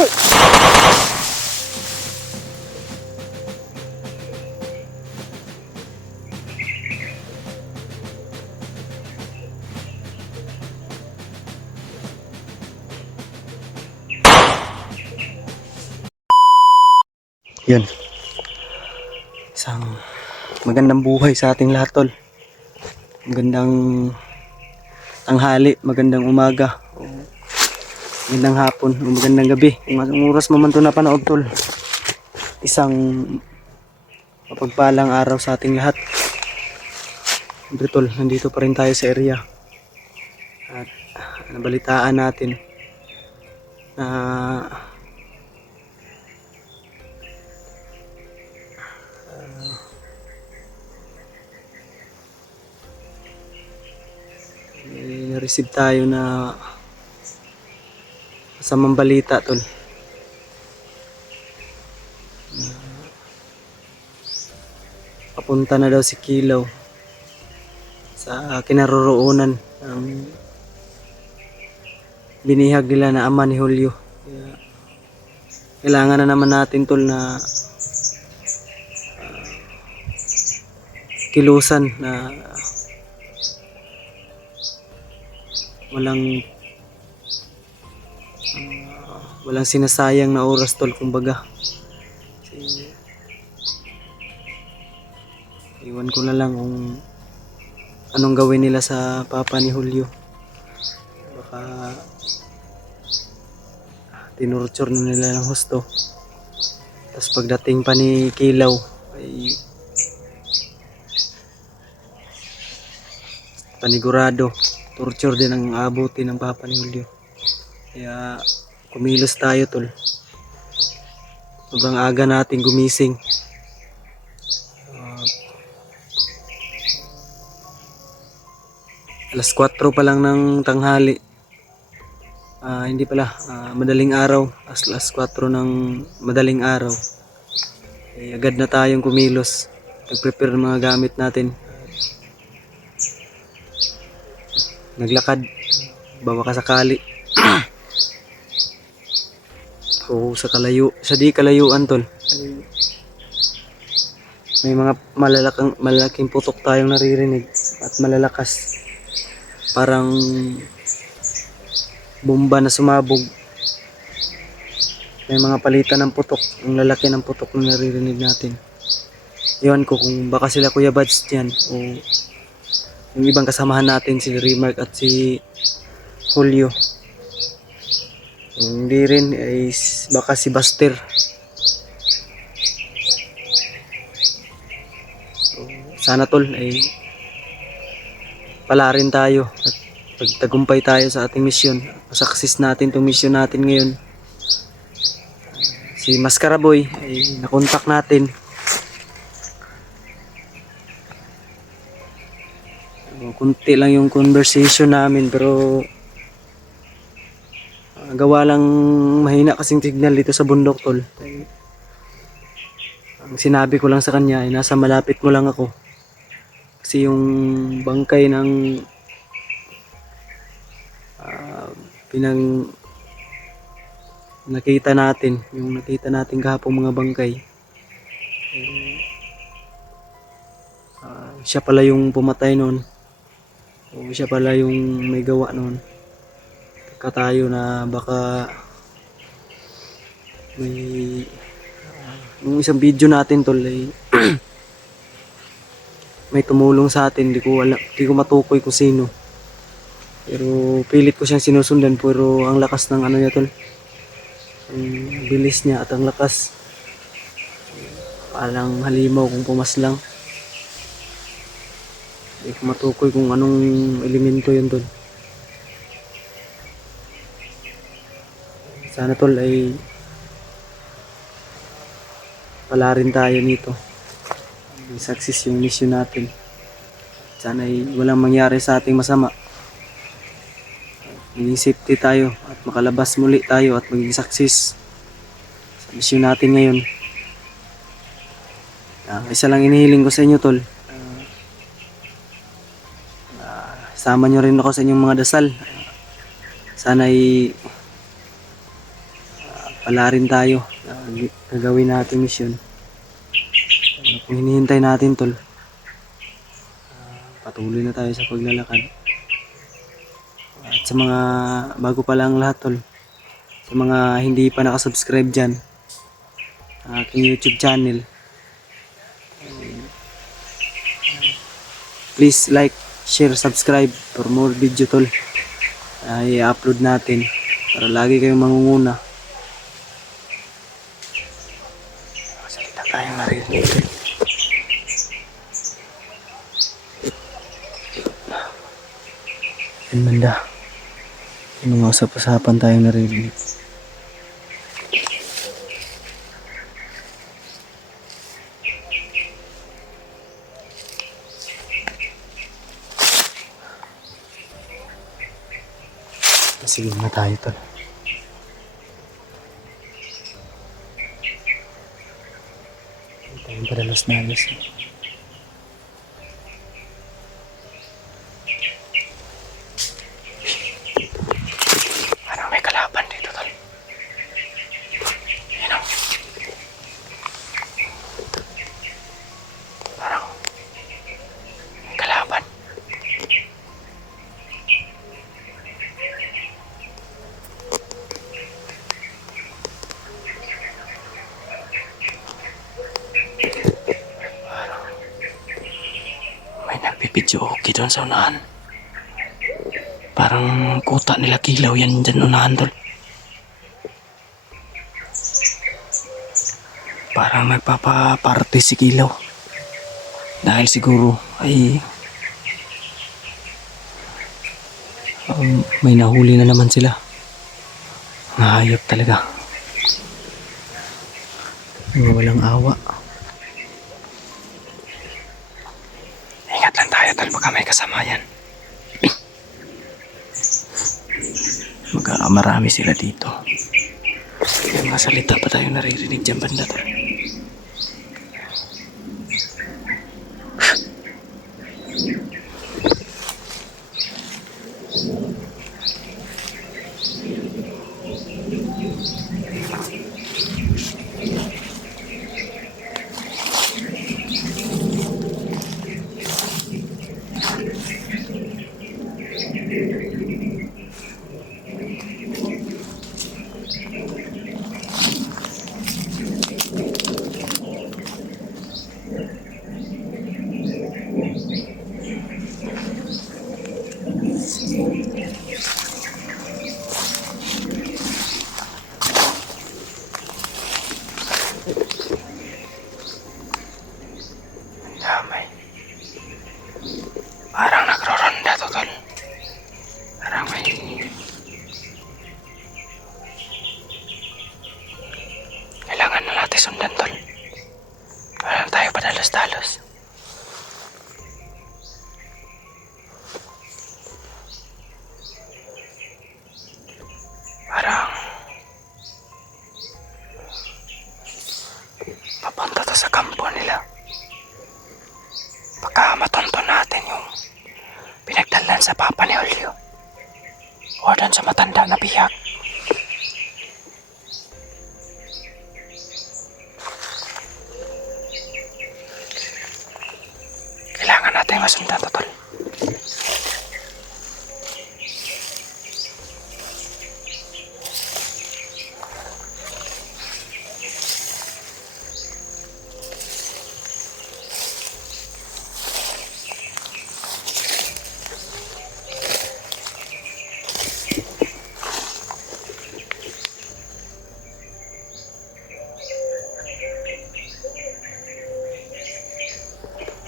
Yun. Isang magandang buhay sa ating lahat, tol. Magandang tanghali, magandang umaga, o magandang hapon, o magandang gabi. Kung anong oras mo man ito napanood, tol. Isang mapagpalang araw sa ating lahat. Siyempre, tol, nandito pa rin tayo sa area. At nabalitaan natin na na-receive tayo na masamang balita, tol. Papunta na daw si Kilaw sa kinaroroonan ng binihag nila na ama ni Julio. Kaya, kailangan na naman natin, tol, na kilusan na walang sinasayang na oras, tol, kumbaga. Kasi, iwan ko na lang kung anong gawin nila sa papa ni Julio. Baka tinurture na nila ng husto. Tapos pagdating pa ni Kilaw ay panigurado torture din ang aabuti ng papa ni Julio. Kaya kumilos tayo, tol. Sobrang aga natin gumising. Alas 4 pa lang ng tanghali. Hindi pala, madaling araw. Alas 4 ng madaling araw. Agad na tayong kumilos. Nag-prepare ng mga gamit natin. Naglakad. Baka sakali. O sa di kalayuan, tol. May mga malalaking putok tayong naririnig at malalakas. Parang bomba na sumabog. May mga palitan ng putok. Ang lalaki ng putok na naririnig natin. Iwan ko kung baka sila Kuya Bads dyan o yung ibang kasamahan natin, si Remark at si Julio. Hindi rin ay baka si Buster. So, sana, tol, ay pala rin tayo at pagtagumpay tayo sa ating misyon. Success natin itong misyon natin ngayon. Si Mascara Boy ay nakontak natin. Kunti lang yung conversation namin, pero gawa lang mahina kasing signal dito sa bundok, tol. Ang sinabi ko lang sa kanya ay nasa malapit mo lang ako. Kasi yung bangkay ng nakita natin kahapon mga bangkay, siya pala yung pumatay noon, o siya pala yung may gawa noon. Tayo na baka may yung isang video natin, tol, ay may tumulong sa atin. Di ko matukoy kung sino, pero pilit ko siyang sinusundan. Pero ang lakas ng ano niya, tol, ang bilis niya at ang lakas, parang halimaw kung pumaslang. Di ko matukoy kung anong elemento yun, tol. Sana, tol, ay pala rin tayo nito. Success yung mission natin. Sana ay walang mangyari sa ating masama. Maging safety tayo at makalabas muli tayo at maging success sa mission natin ngayon. Isa lang inihiling ko sa inyo, tol. Sama nyo rin ako sa inyong mga dasal. Sana ay pala rin tayo na gagawin natin mission. Kung hinihintay natin tol, patuloy na tayo sa paglalakad. At sa mga bago pa lang lahat tol, sa mga hindi pa nakasubscribe dyan sa aking YouTube channel, please like, share, subscribe for more video tol ay i-upload natin para lagi kayong mangunguna. Salita tayong narinig. Yan banda. Yung mga usap-usapan tayong narinig. Sige na tayo tol. Hindi tayong padalas-dalas. Parang may kalaban dito tol. Yan o. Parang may kalaban. May nagbibidyo okay doon sa unahan. Parang kuta nila kilaw yan dyan unahan tol. Parang nagpapaparte si kilaw. Dahil siguro ay may nahuli na naman sila. Mahayop talaga. Mga walang awa. Ingat lang tayo tol, baka may kasama yan. Marami sila dito. May mga salita pa tayo naririnig dyan banda tol. Damay. Parang nagro-ronda to tol. Parang may kailangan na natin sundan tol. Wala tayo padalos-dalos. Parang papunta to sa kampo nila. Baka matonton natin yung pinagdalhan sa papa ni Julio o doon sa matanda na biyak. Kailangan natin masundan to tol.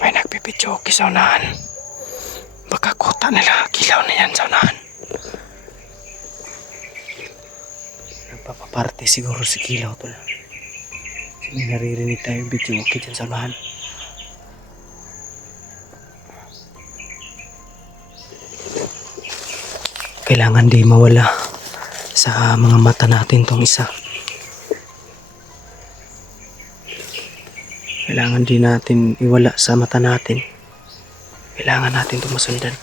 May nagbibidyoke sa unahan. Baka kuta nila kilaw na yan sa unahan. Nagpapaparte siguro si kilaw tol. May naririnig tayong bidyoke dyan sa unahan. Kailangan di mawala sa mga mata natin tong isa. Kailangan din natin iwala sa mata natin. Kailangan natin itong masundan.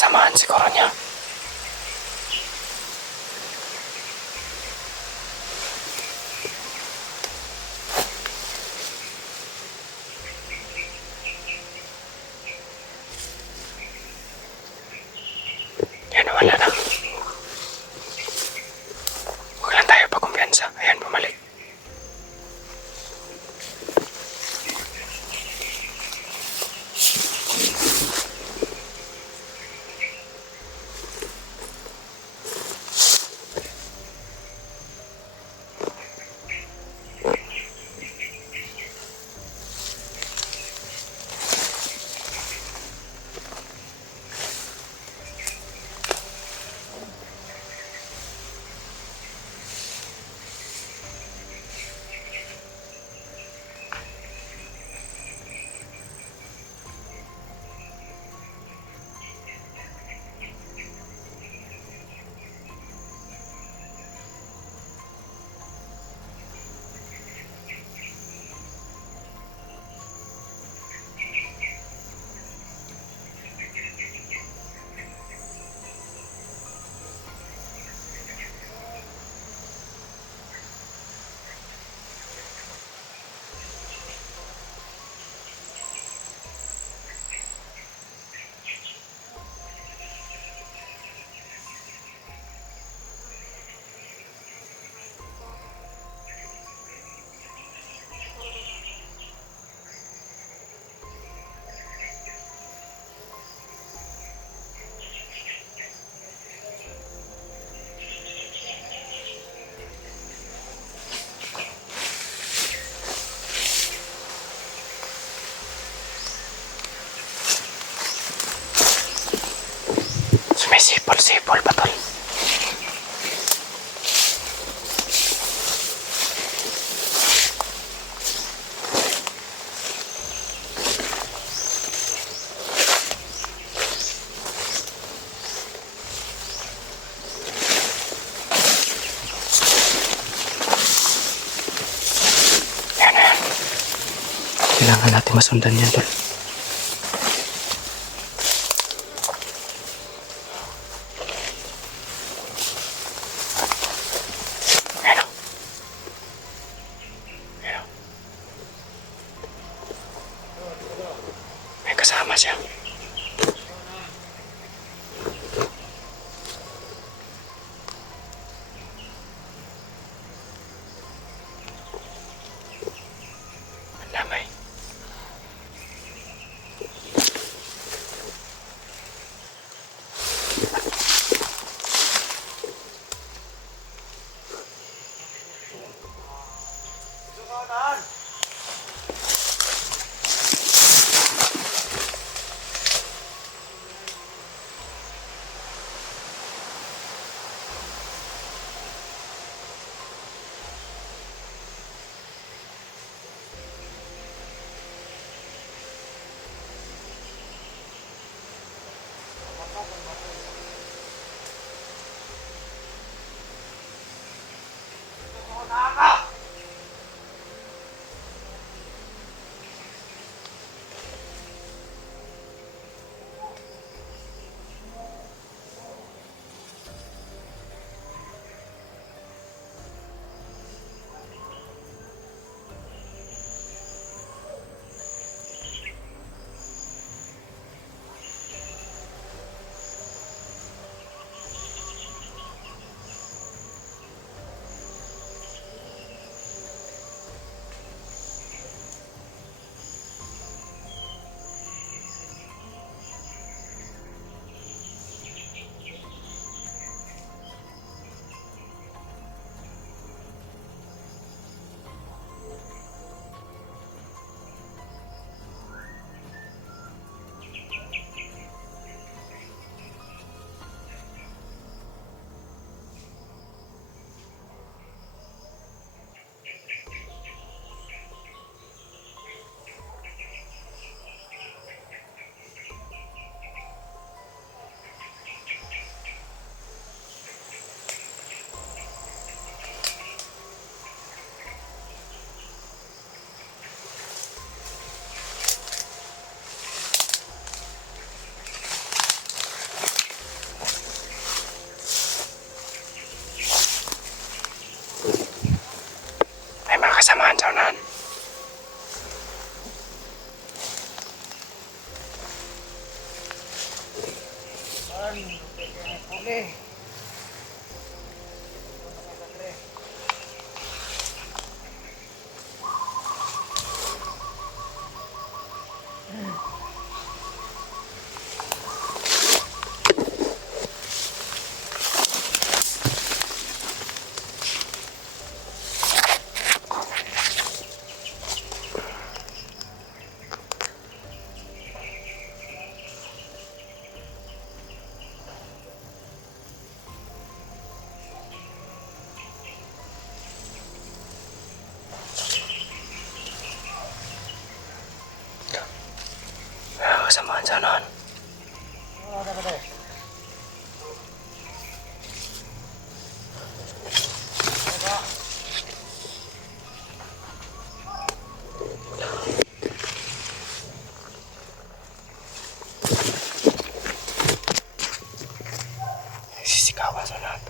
kasamaan siguro niya. Yan, wala na. Huwag lang tayo pagkumpiyansa. Ayan, bumalik. Sumisipol-sipol pa, tol. Yan na yan. Kailangan natin masundan yan, tol. May kasama siya. Lamay. Saunahan. Kasamahan saunahan. Sisikawan saunahan.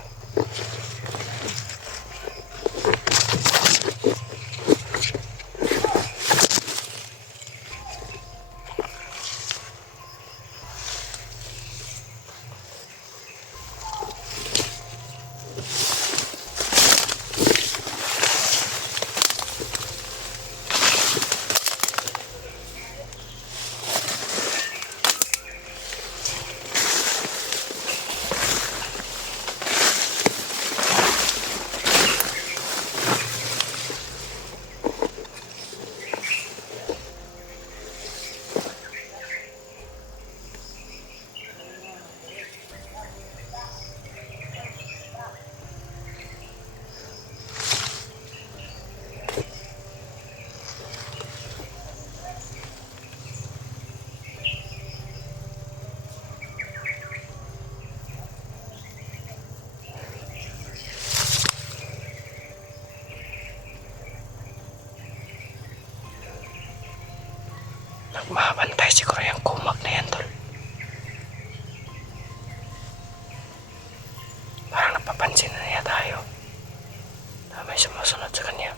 Nagmabantay siguro yung kumag na yan, tol. Parang napapansin na niya tayo na may sumusunod sa kanya.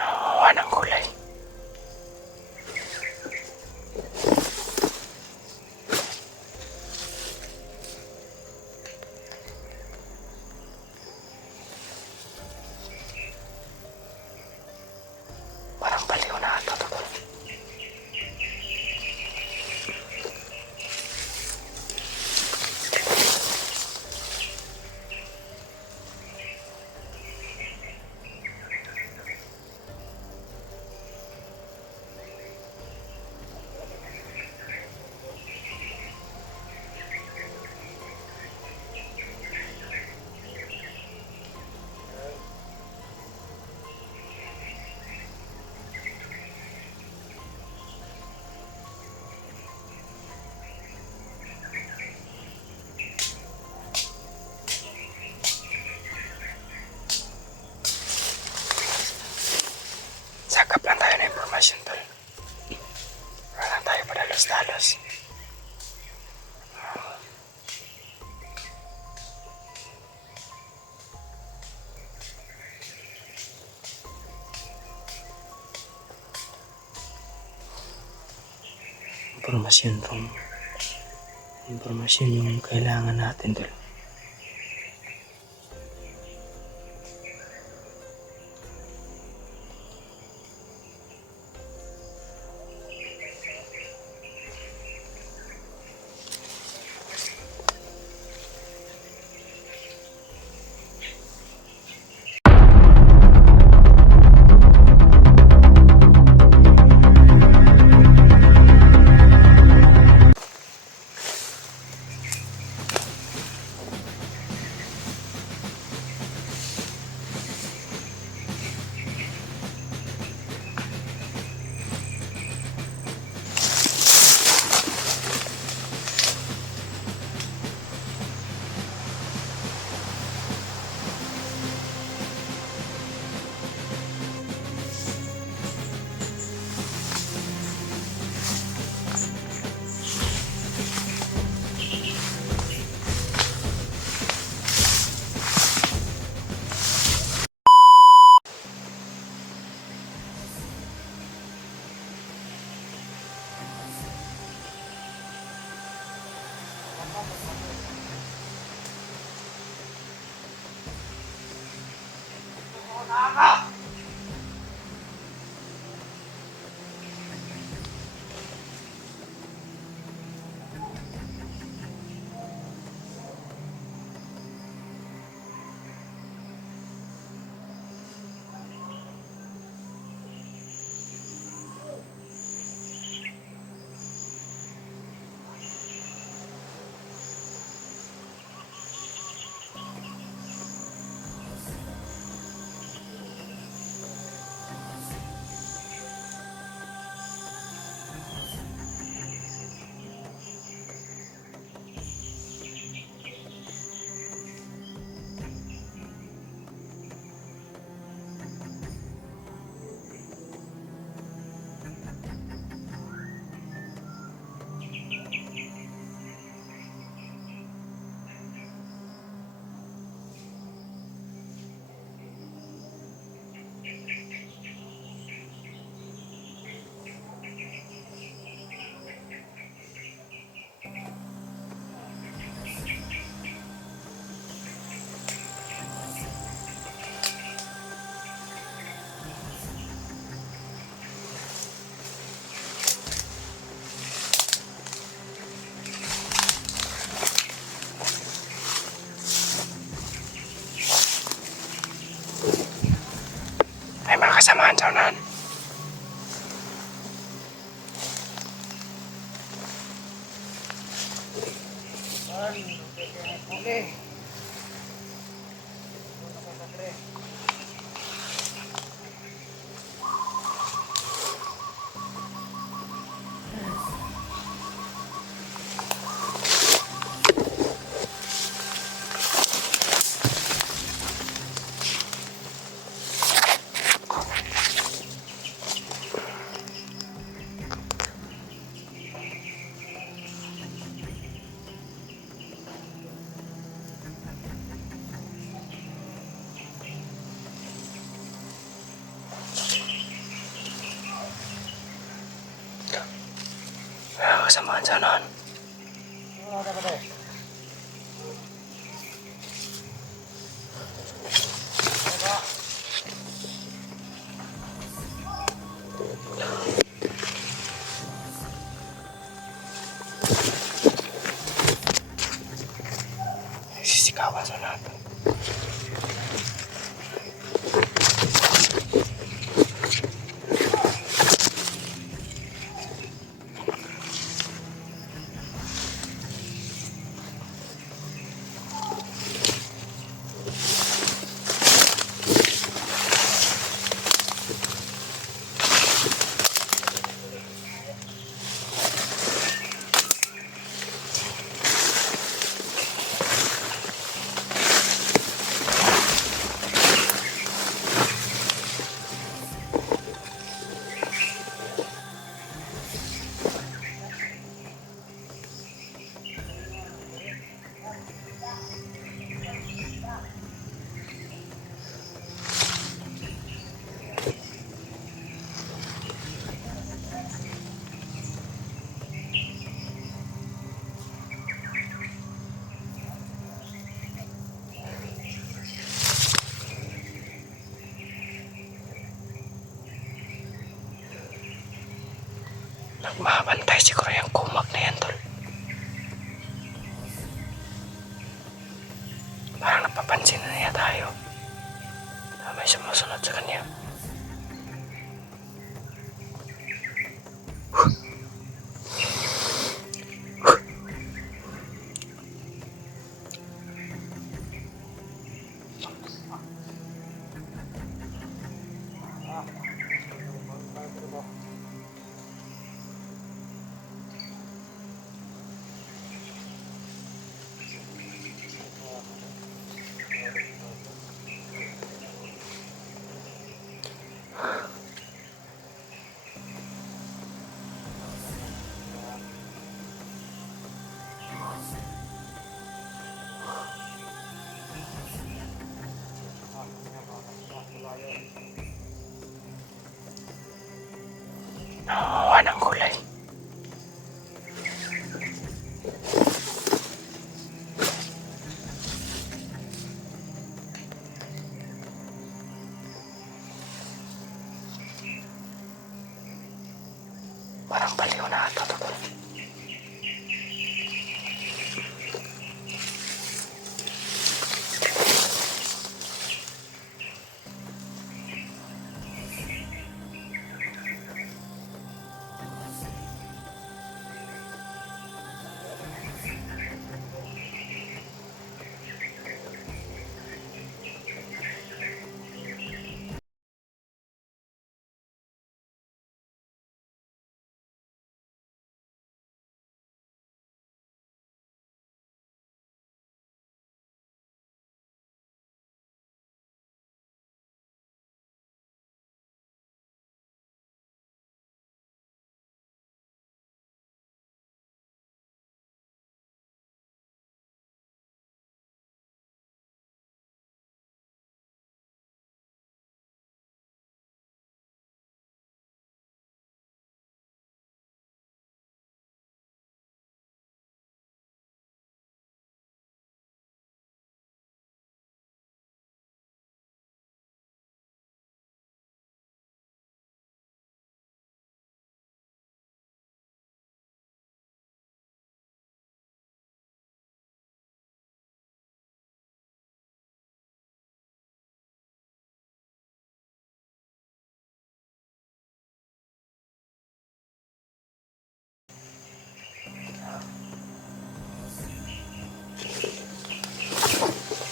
Nakuha ng kulay. Parang baliw na ito, tol. Sakap lang tayo ng impormasyon, tol. Wala lang tayo padalos-dalos. Impormasyon yung kailangan natin, tol. Samahan sa unahan. Samahan sa unahan. Sisikawan sa unahan. Nagmabantay siguro yung kumag na yan, tol. Parang napapansin na niya tayo na may sumusunod sa kanya.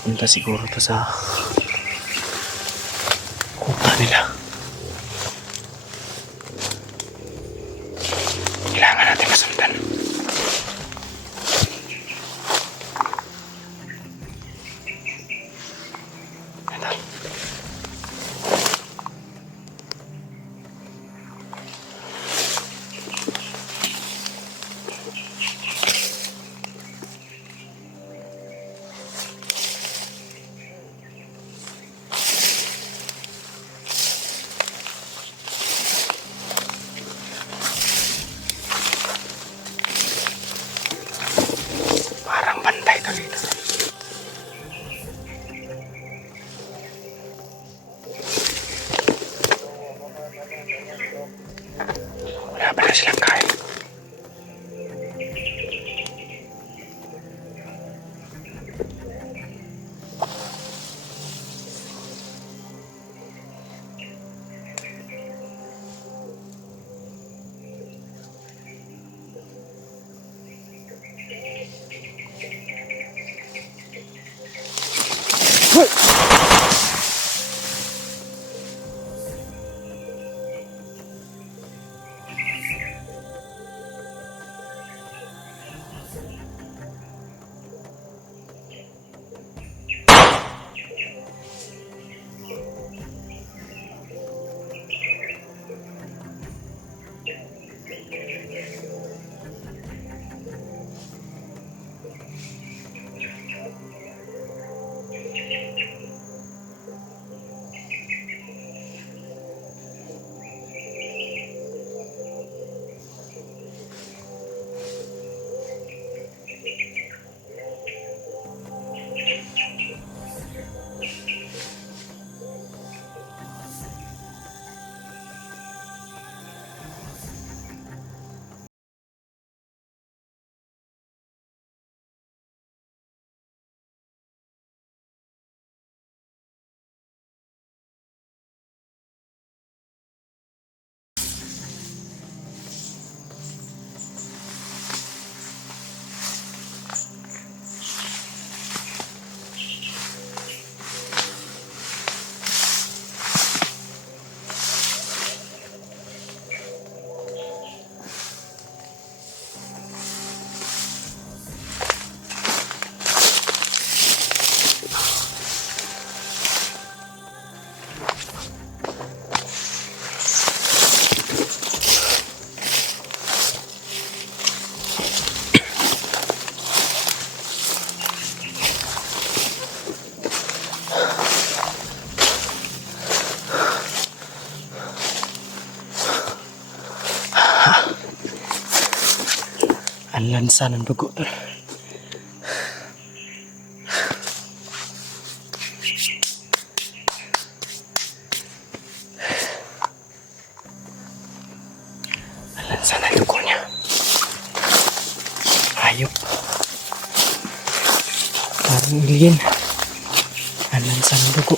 Punta siguro to sa kuta nila. Kailangan natin masundan. Ito. Parang bantay to dito. Wala pala silang kain. Ang lansa ng dugo tol. Ang lansa ng dugo niya. Hayop. Parang alien. Ang lansa ng dugo.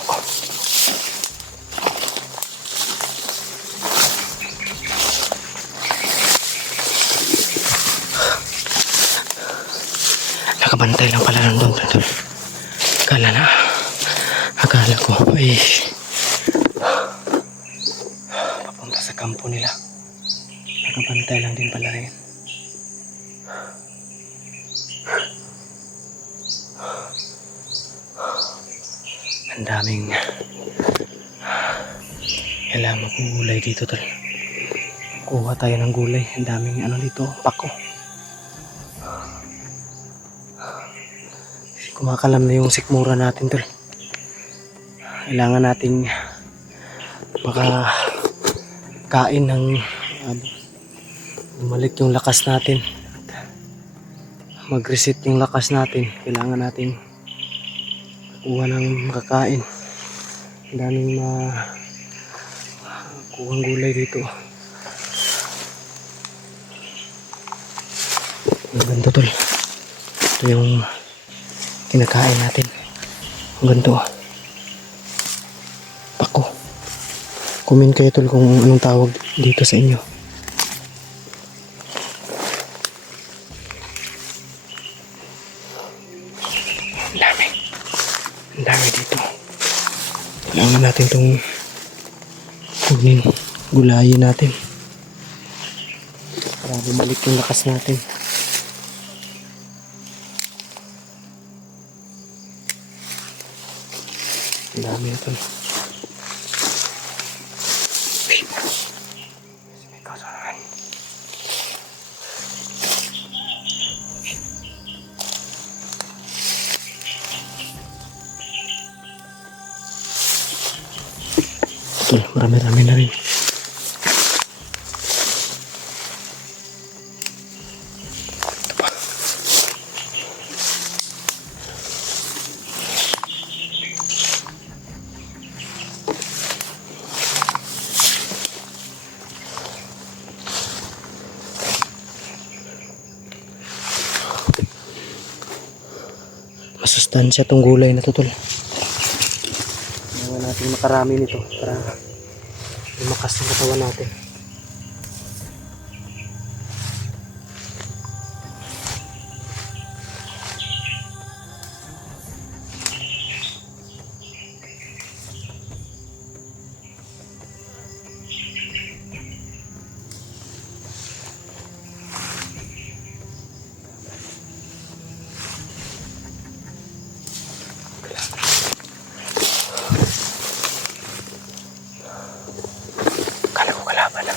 Nakabantay lang pala nandun. Akala ko ay papunta sa kampo nila. Nakabantay lang din pala rin. Ang daming kailangan kong gulay dito tol. Kuha tayo ng gulay. Ang daming ano dito, pako. Kumakalam na yung sikmura natin tol. Kailangan nating makakain ng bumalik yung lakas natin. Mag-reset yung lakas natin. Kailangan nating kuha ng makakain. Ang daming kuhang gulay dito. Ang ganito tol. Ito yung kinakain natin. Ang ganito. Pako. Comment kayo tol kung anong tawag dito sa inyo. Dami. Ang dami dito. Kailangan natin itong kunin. Gulayin natin. Para bumalik yung lakas natin. Ang dami ito. May kasahan. Ito, marami-rami na rin. Masustansya tong gulay na to, tol. Kailangan natin makarami nito para lumakas ang katawan natin. Kala ko kalaban na.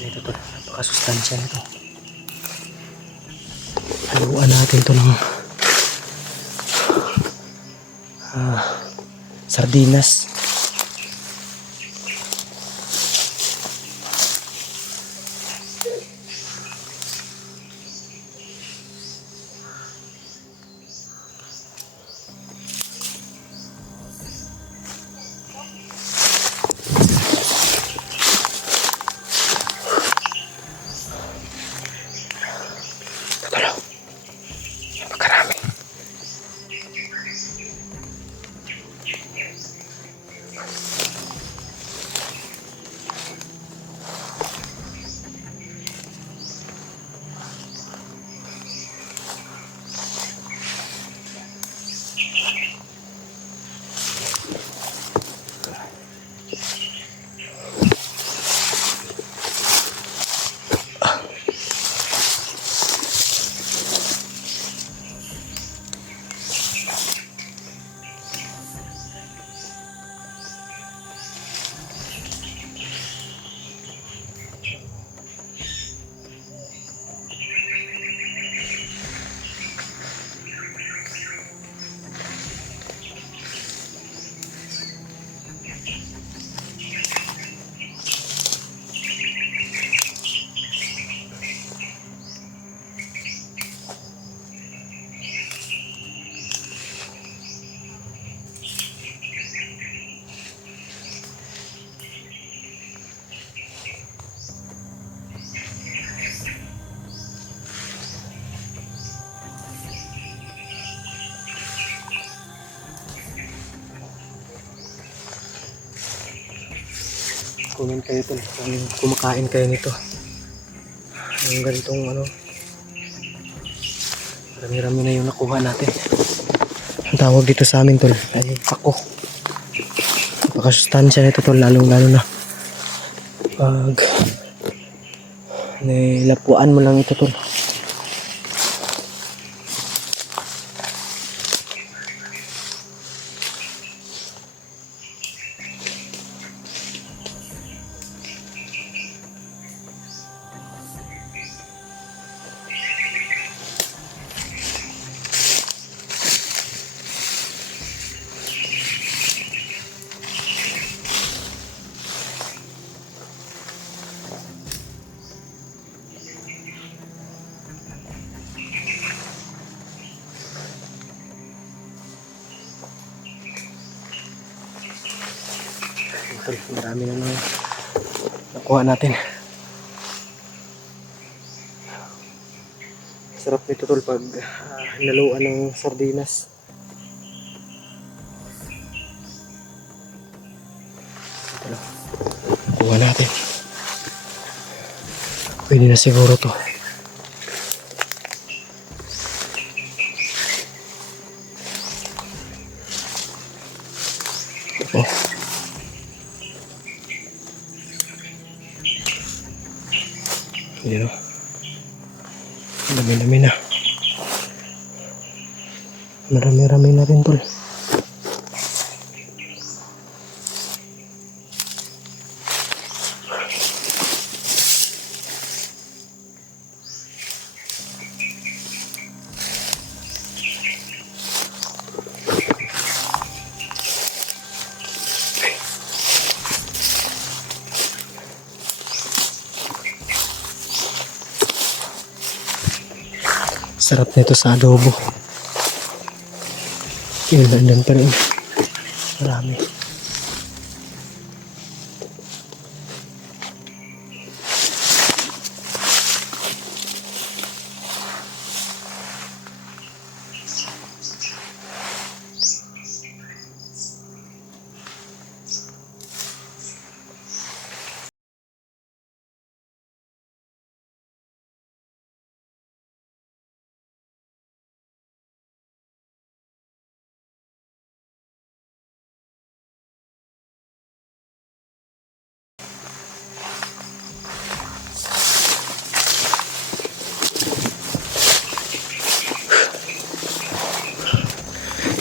Ito to, napakasustansya nito. Haluan natin to ng sardinas. Tatalo. Napakarami. Comment kayo tol kung kumakain kayo nito. Yung ganitong ano, marami-rami na yung nakuha natin. Ang tawag dito sa amin tol ay pako. Napakasustansya nito tol, lalong lalo na Pag nilapuan mo lang ito tol. Tol, marami na nakuha natin. Sarap nito tol pag naluan ng sardinas. Ito, kuha natin. Pwede na siguro to. Oh. Ayan o. Dami-dami na. Marami-rami na rin tol. Sarap nito sa adobo. Ilan pa rin. Marami.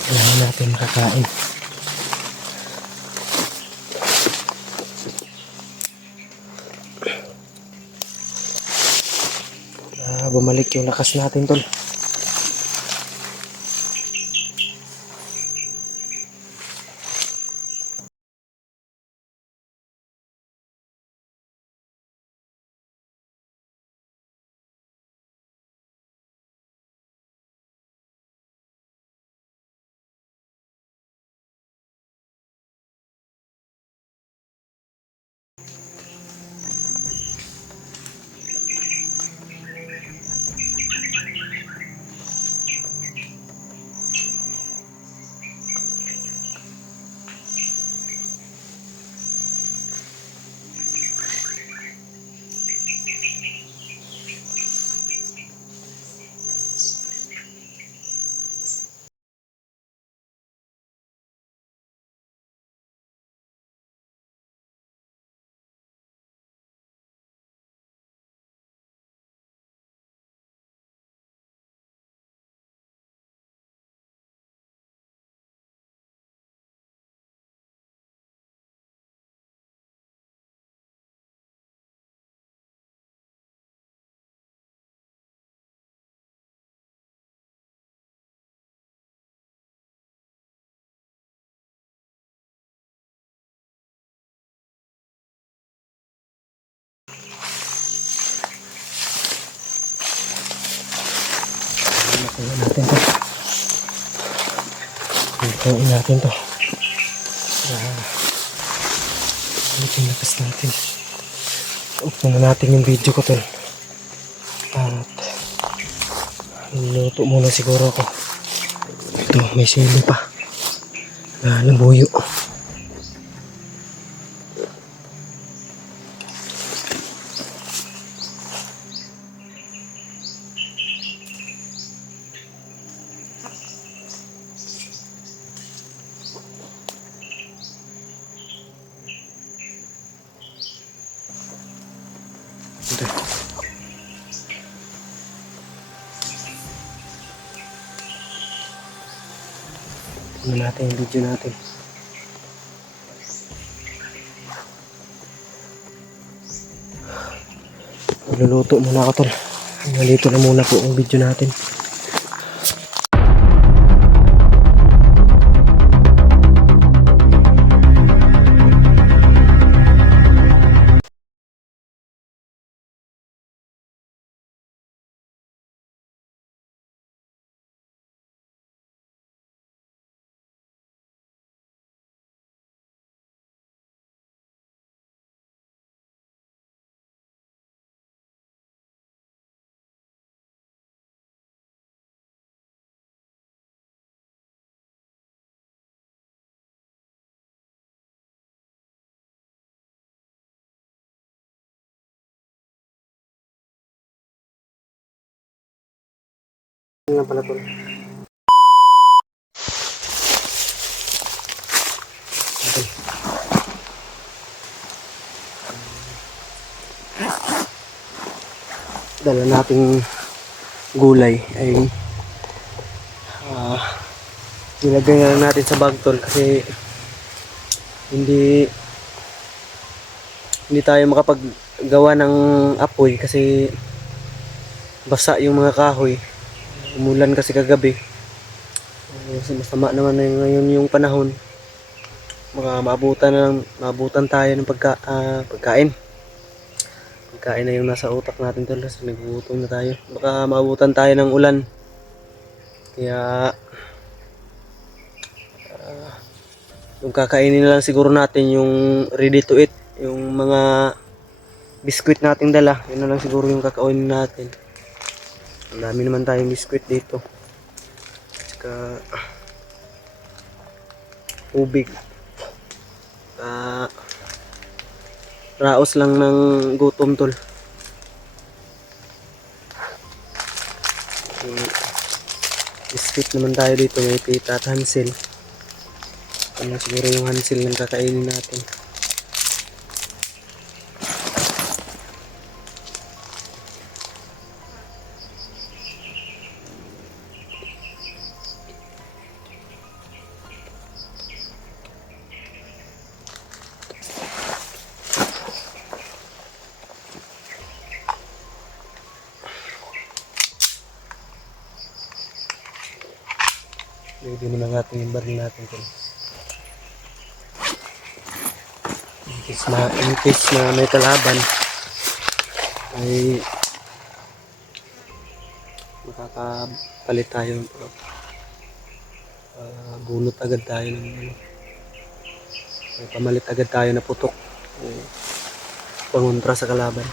Kailangan natin makakain. Bumalik yung lakas natin tol. Nakuha natin to. Ito yung lakas natin. Upon na natin yung video ko tol. At luto muna siguro ako. Ito, may sili pa. Labuyo. muna natin yung video natin. Magluluto muna ako tol. Nalito na muna po ang video natin. Nga pala tol. Dala nating gulay ay nilagay na lang natin sa bag tol kasi hindi tayo makapaggawa ng apoy kasi basa yung mga kahoy. Umulan kasi kagabi. Masama naman na ngayon yung panahon. Maabutan tayo ng pagkain. Pagkain na yung nasa utak natin tol kasi nagugutom na tayo. Baka maabutan tayo ng ulan. Kaya yung kakainin na lang siguro natin yung ready to eat, yung mga biskwit nating dala. Yun na lang siguro yung kakainin natin. Ang dami naman tayong biskwit dito. Tsaka tubig. Raos lang ng gutom tol. Biscuit naman tayo dito, may pita at Hansel. Ano siguro yung Hansel ng kakainin natin. Ready na natin yung baril natin tol. In case na may kalaban ay makakapalit tayo ng bunot agad tayo ng may pamalit agad tayo na putok pangontra sa kalaban.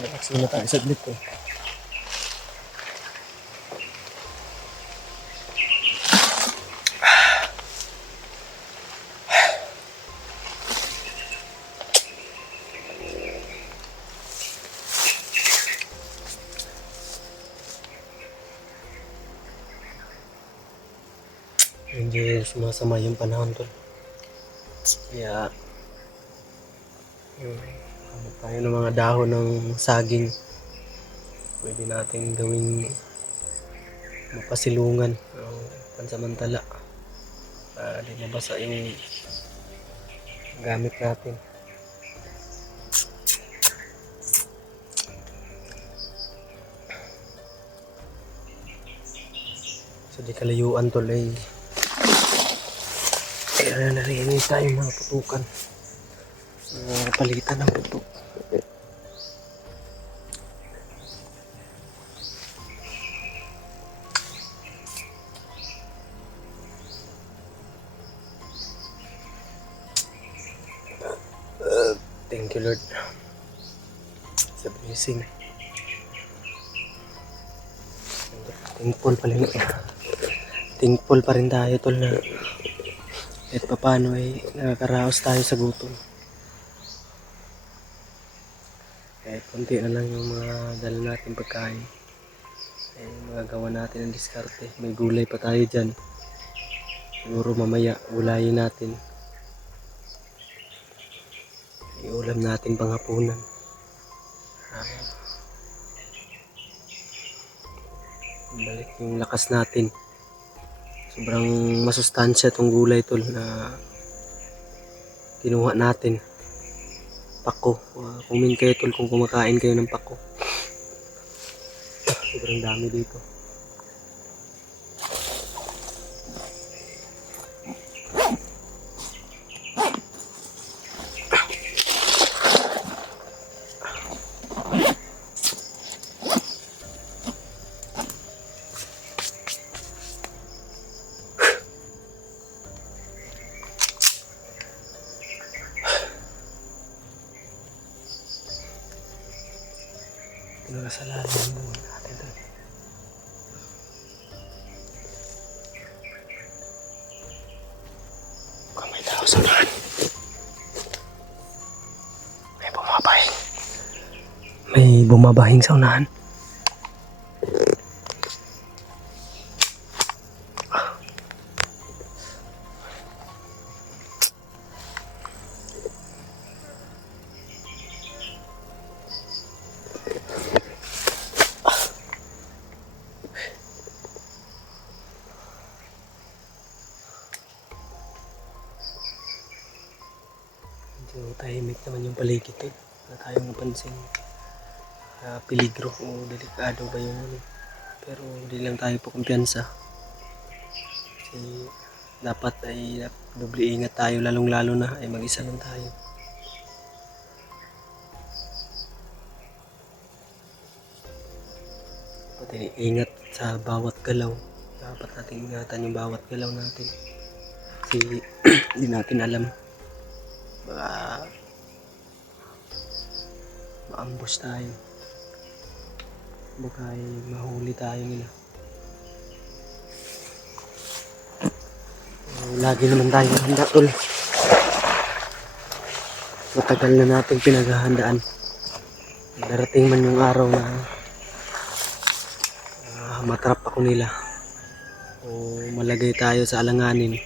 Relax muna tayo saglit po. Medyo sumasama yung panahon tol. Kaya hanap tayo ng mga dahon ng saging. Pwede natin gawing mapasilungan pansamantala Di mabasa yung gamit natin. So di kalayuan tol ay kaya narinig tayo mga putukan. Palitan ng putok. Thank you Lord sa blessing. Thankful pa rin tayo tol na kahit paano ay nakakaraos tayo sa gutom. Kahit konti na lang yung mga dala natin pagkain ay magagawa natin ang diskarte. May gulay pa tayo dyan. Siguro mamaya gulayin natin. Iulam natin panghapunan. Balik yung lakas natin. Sobrang masustansya itong gulay tol na kinuha natin. Pako. Comment kayo tol kung kumakain kayo ng pako. Sobrang dami dito. Pinakasalanan mo natin doon. Kung may tao sa unahan. May bumabahing sa unahan. Medyo tahimik naman yung paligid eh. Wala tayong napansin peligro o delikado ba yung ano. Pero hindi lang tayo po kumpiyansa. Kasi dapat ay doble ingat tayo, lalong lalo na ay mag-isa lang tayo. Dapat ingat sa bawat galaw. Dapat natin ingatan yung bawat galaw natin. Kasi hindi natin alam. Baka maambos tayo. Baka ay mahuli tayo nila. Lagi naman tayo handa tol. Matagal na natin pinaghahandaan. Darating man yung araw na matrap ako nila o malagay tayo sa alanganin.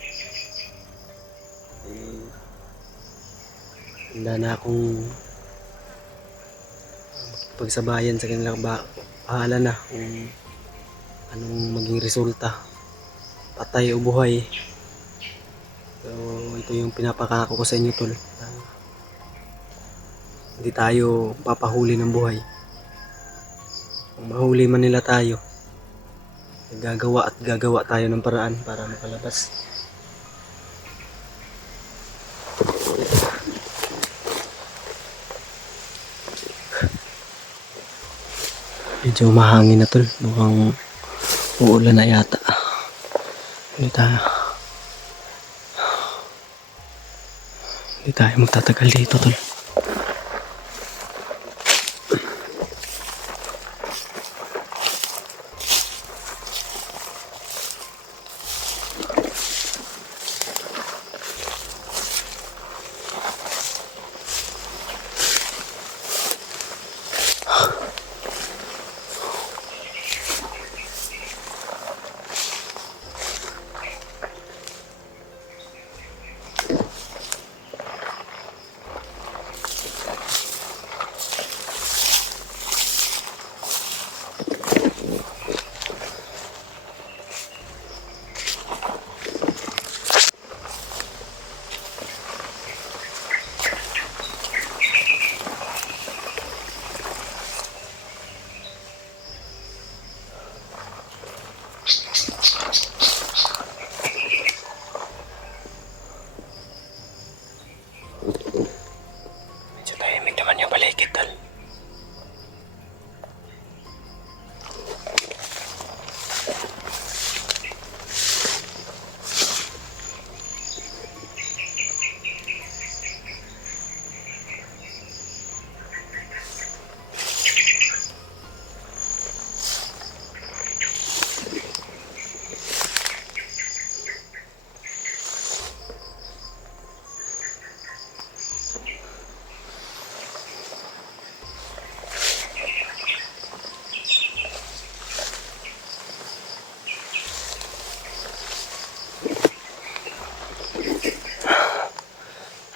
Handa na akong pagsabayan sa kanila. Bahala na kung anong maging resulta, patay o buhay. So ito yung pinapakako ko sa inyo tol. Hindi tayo papahuli ng buhay. Kung mahuli man nila tayo, gagawa tayo ng paraan para makalabas. Medyo mahangin na tol. Mukhang uulan na yata. Hindi tayo magtatagal dito tol. paligid, tol.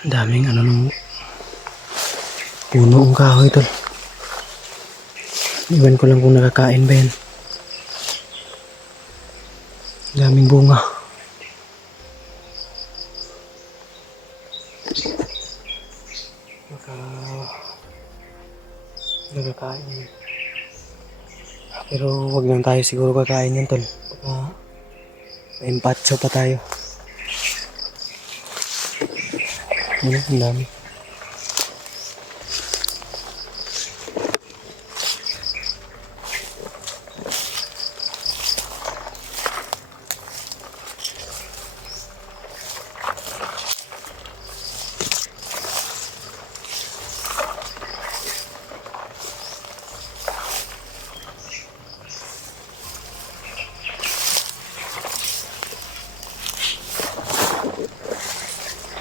Ang daming nung puno ang kahoy, tol. Iwan ko lang kung nakakain ba yan. Ang daming bunga. Nakakain yan. Pero wag lang tayo siguro kakain yan, tol. Baka maimpatso pa tayo. Ang dami.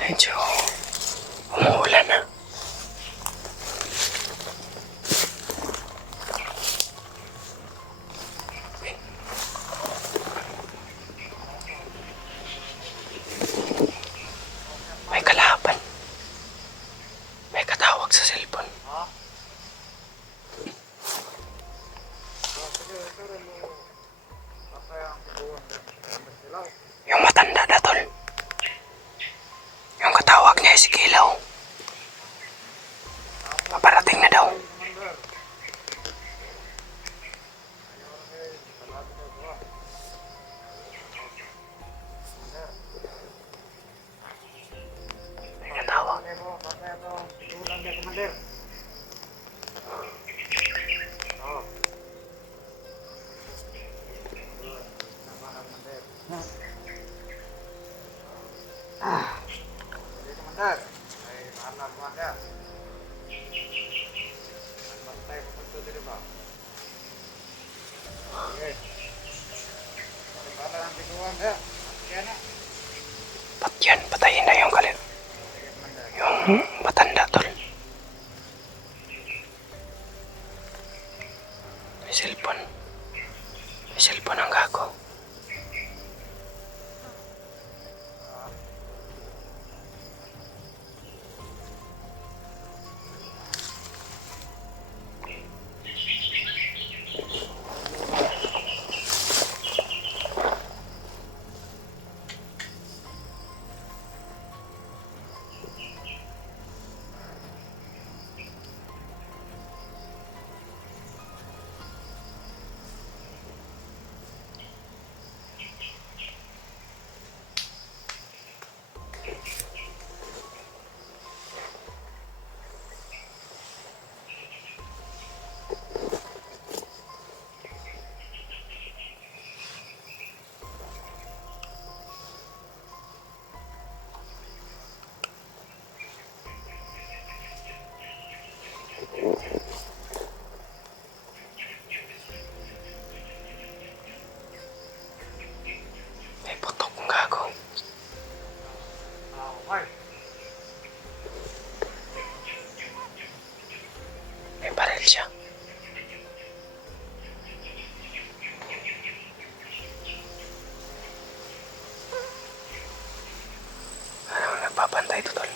Medyo umuulan na. May kalaban. May katawag sa cellphone. Yung matanda na, tol. Yung katawag niya si Kilaw. Paparating na daw. May katawag. Ba't yan? Patayin na yung kalit. Yung matanda, tol. May cellphone. May cellphone ang gago. May putok kong gago. May baril siya. Parang nagpapantay ito, tol.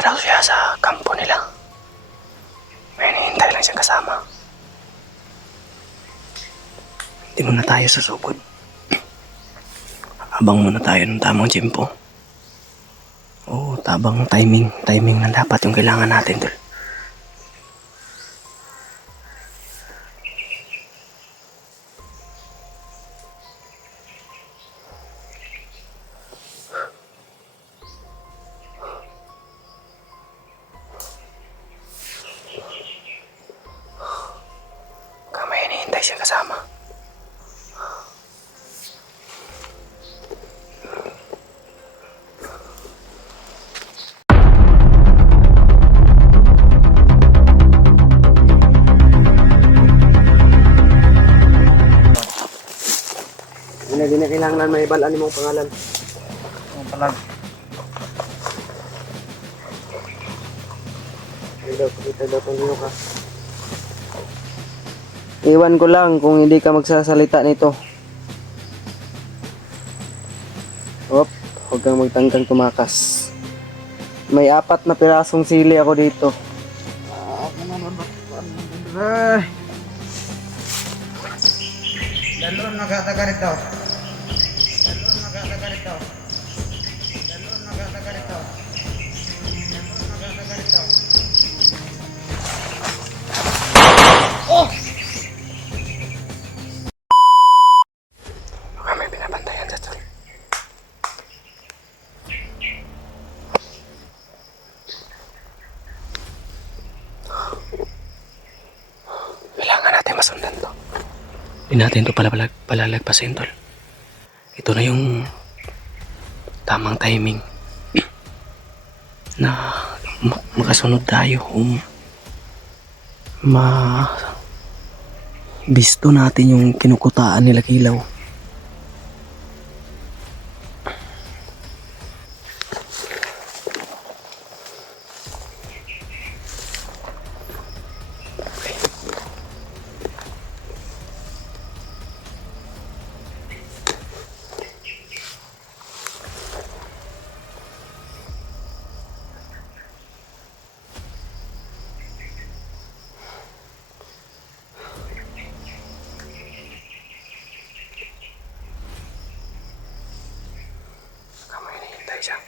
pa daw siya sa kampo nila. May hinihintay lang siyang kasama. Hindi muna tayo susugod. Abang muna tayo ng tamang tiyempo. Oo, tabang timing. Timing na dapat yung kailangan natin, tol. Kamay hinihintay siyang kasama. Hindi na kailangan may balaan mong pangalan. Ang palag. Pakita daw kung ka. Iwan ko lang kung hindi ka magsasalita nito. Op, huwag kang magtangkang tumakas. May 4 na pirasong sili ako dito. Ay. Dalon nagatagarit daw. Dalon nagatagarit daw. Dalon nagatagarit daw. Dalon nagatagarit daw. Oh! Baka may binabantayan sa tol. Kailangan natin masundan to. Hindi natin ito palalagpasin, tol. Ito na yung tamang timing na makasunod tayo. Bisto natin yung kinukutaan nila Kilaw. Kamay na hintay siya.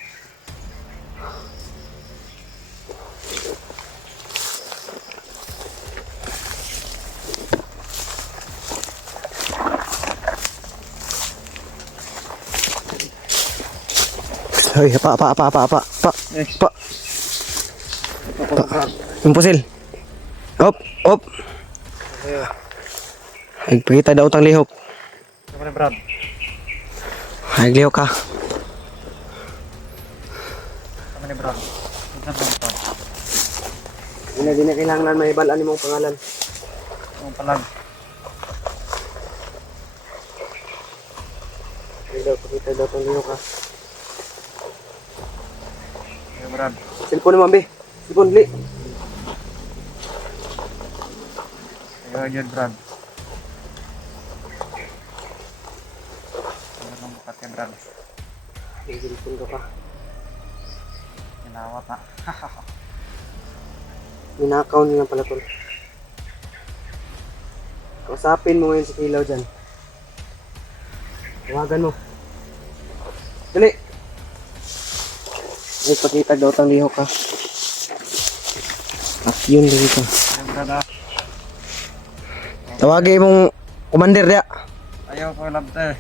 Ay, pa. Yung pusil. Op. Nagpakita daw tang lihok. Ano na, Brad? Naglihok ka. Ano na, Brad? Ano na, Brad? Hindi na kailangan may balaan mong pangalan. Ang palag. Pakita daw tang lihok ka. Ano, Brad? Cellphone mo, Ambi. Cellphone, dali. Ayun, Brad. Ano nang bukat ka, Brad? Cellphone ka pa. Ginawat na. Ninakaw nilang pala tol. Kausapin mo ngayon si Kilaw dyan. Tawagan mo. Dali! Ay, pakita daw tang lihok ka. Yun dali ka. Ano, Brad, ah? Tawagin mong commander ya. Ayaw ko, labte.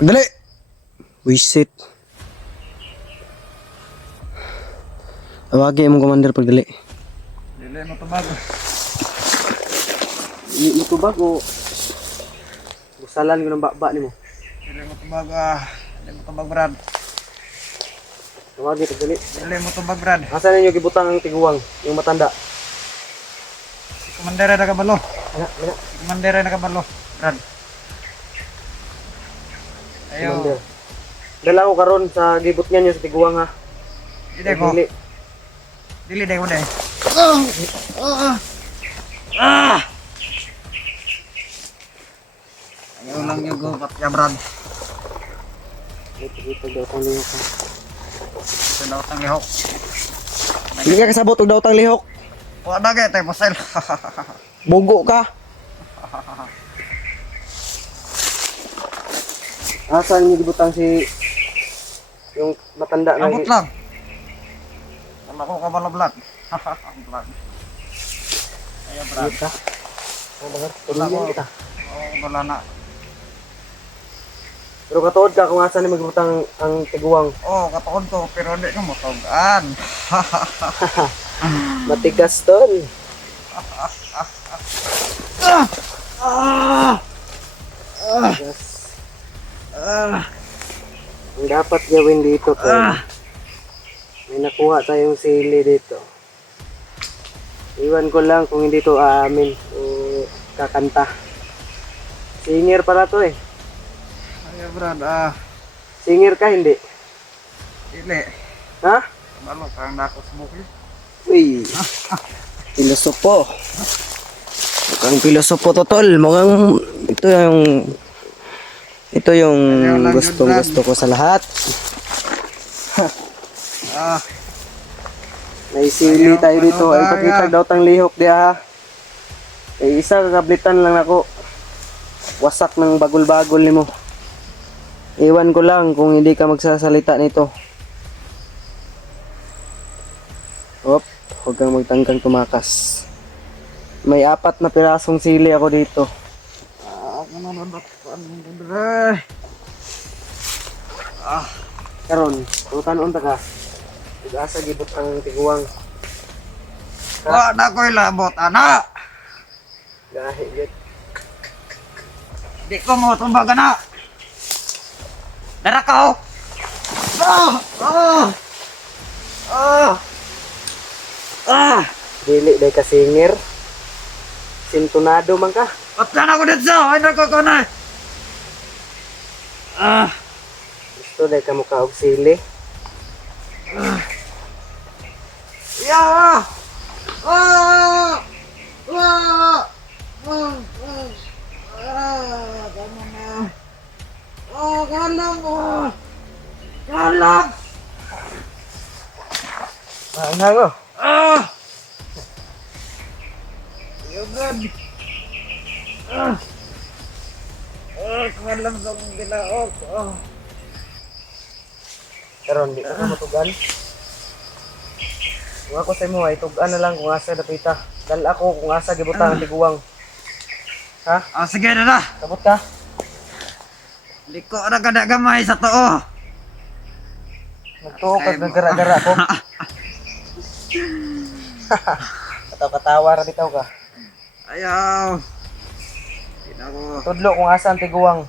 Dali! Wisit. Tawagin mong commander pag dali. Dili mo tumag. Ito bago. Busalan ko ng baba ni mo. Dili mo tumag, ah. Dili mo tumag, Brad. Tawagin pag dali. Dili mo tumag, Brad. Asan ninyo gibutang ang tiguwang? Yung matanda. Komandera na kabalo. Ana. Komandera na kabalo, Brad. Ayaw. Commander. Dala ko karon sa gibot niya sa tiguwang ha. Dili ko. Dili. Dili day ko day. Ayaw lang yung gupat ya, Brad. Ito daw kung niyo ka. Ito daw tang lihok. Hindi ka kasabot og daw tang lihok. Wala na tayo pasel. Bugo ka. Asan niyo gibutang si yung matanda na Abot lang. Wala ko kabalablat. Vlog. Ayo Brad. Kita. Oh, bangat. Tulungan kita. Oh, wala na. Pero katuod ka kung asan ni magbutang ang tiguang. Oh, katuon ko pero hindi ko matugan. Matigas tol. Matigas. Ang dapat gawin dito tol. May nakuha tayong sili dito. Iwan ko lang kung hindi to aamin o kakanta. Singer pala to eh. Ayo Brad, Singer ka hindi? Dili. Ha? Malo kang dako sa buki. Uy. Pilosopo. Mukhang pilosopo to tol. Mukhang ito yung Ayaw lang gustong yun, gusto ko sa lahat. Ah, May sili Ayaw tayo dito. pa Ay na pakita ba, daw tang lihok diya ha. Ay isa kakablitan lang ako. Wasak ng bagol-bagol nimo. Iwan ko lang kung hindi ka magsasalita nito. Op, huwag kang magtangkang tumakas. May 4 na pirasong sili ako dito. ako na nadakpan mo Brad. Karon, tutan-on ta ka. Asa gibot ang tiguang. Wa na ko'y labot ana. Gahi gid. Di ko mo tumbaga na. Dara ka oh. Dili day ka singer. Sintonado man ka. Patlan ako dito. Ay nako ko na. Gusto day ka mukha og sili. Ya. Tama na. Galang mo. Galang. Maanghang oh. Yugad. Galang sa mong ginaok. Karon di ka matugan. Kung ako sa imo ay tugan na lang kung asa dapita. Dal ako kung asa gibutang ang tiguang. Ha? Sige na na. Sabot ka? Liko na kada gamay sa too. Nagtuo ka nagara-gara ko. Katawa-katawa ra bitaw ka. Ayaw. Tidak ko. Tudlo kung asa ang tiguang.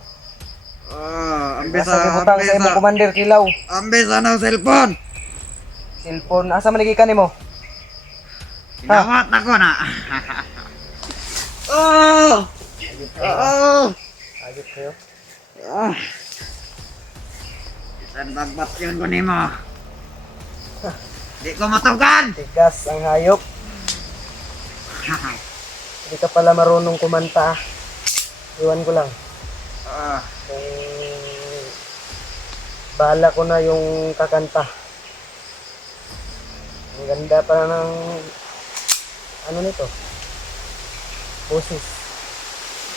Ambisa, Asa gibutang sa imo commander kilaw. ambisa ng cellphone. Cellphone asa man gikan nimo? Kinawat na ko na. Ayot kayo. Isan bagbat yun ko nimo. Di ko matugan. Tigas ang hayop. Hindi ka pala marunong kumanta. Iwan ko lang. Kung bahala ko na yung kakanta. Ang ganda pa ng ano nito? Boses.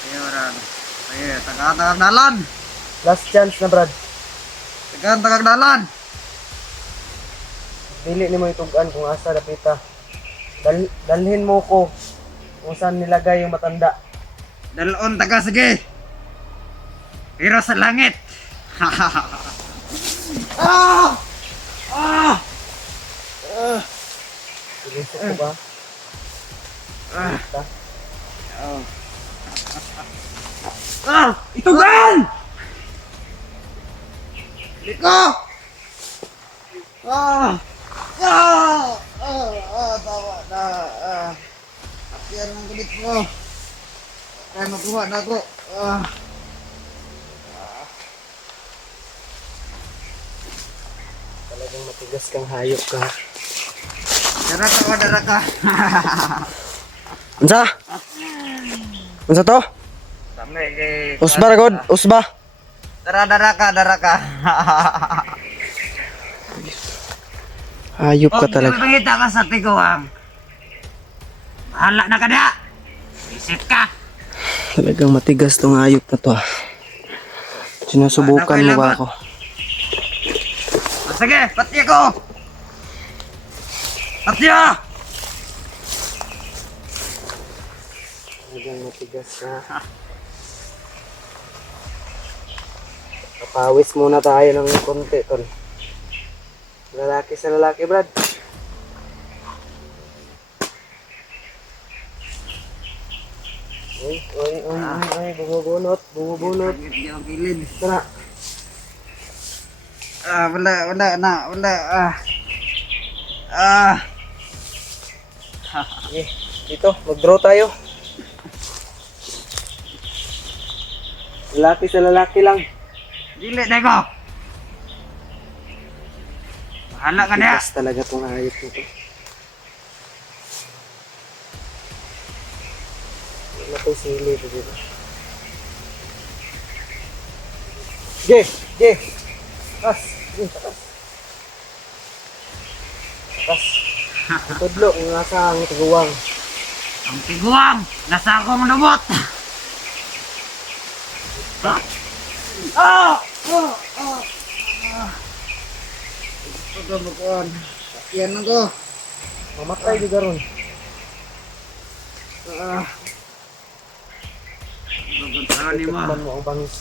Ayun, ay, tagantag dalan. Last chance na Brad. Tagantag dalan. Dili nimo itugan kung asa dapita. Dalhin mo ko kung saan nilagay yung matanda. Dalon taga sige. Pero sa langit. Silisok ko ba? Itugan! Liko! Tawa na. Apian ng kulit mo. Kaya makuha na ako. Talagang matigas kang hayop ka. Dara ka, dara ka. Unsa? Unsa to? Dami kay... Usba ra god, usba. Dara ka, dara ka. Hayop ka talaga. Pangita ka sa tiguang. Bahala na ka na. Isip ka. Talagang matigas tong hayop na to. Sinusubukan mo ba ako? Sige, pati ako. Pati ah. Talagang matigas na. Kapawis muna tayo ng konti, tol. Lalaki sa lalaki, Brad. Uy, bumubunot. Hindi ang kilid. Tara. Wala na. Sige, dito, mag-draw tayo. Lalaki sa lalaki lang. Dili, Dego. Bahala ka na. Tigas talaga tong hayop nito. Wala to sili dito. Ge. Tas. Tudlo kung nasa ang tiguwang. Ang tiguang. Nasa akong lubot. Ito bukuan. Sakyan na ko. Mamatay di garon. Baguntahan ni mo. Tikman mo ang bangis.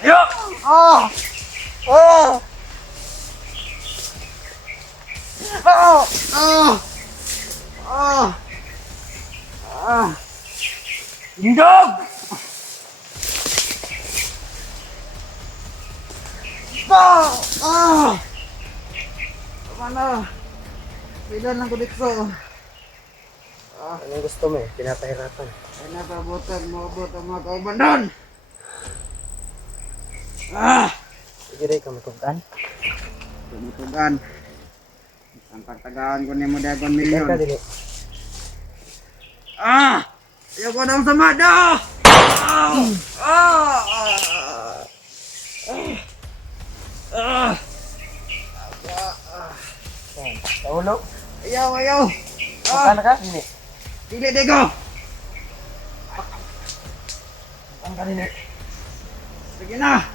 Ayo! Indog! Mana? Bilan lang ko dito. Anong gusto mo eh? Pinapahirapan. Ay napabutan mo abot ang mga kauban doon. Sige rin ka matugan. Tumutugan. Ang pagtagaan ko ni mo dagon Ilan ka milyon. dili? Ayaw ko nang samada! Taulo? Ayaw! Magkano ka? Dili. Dili, Dego! Ang ka dili. Sige na!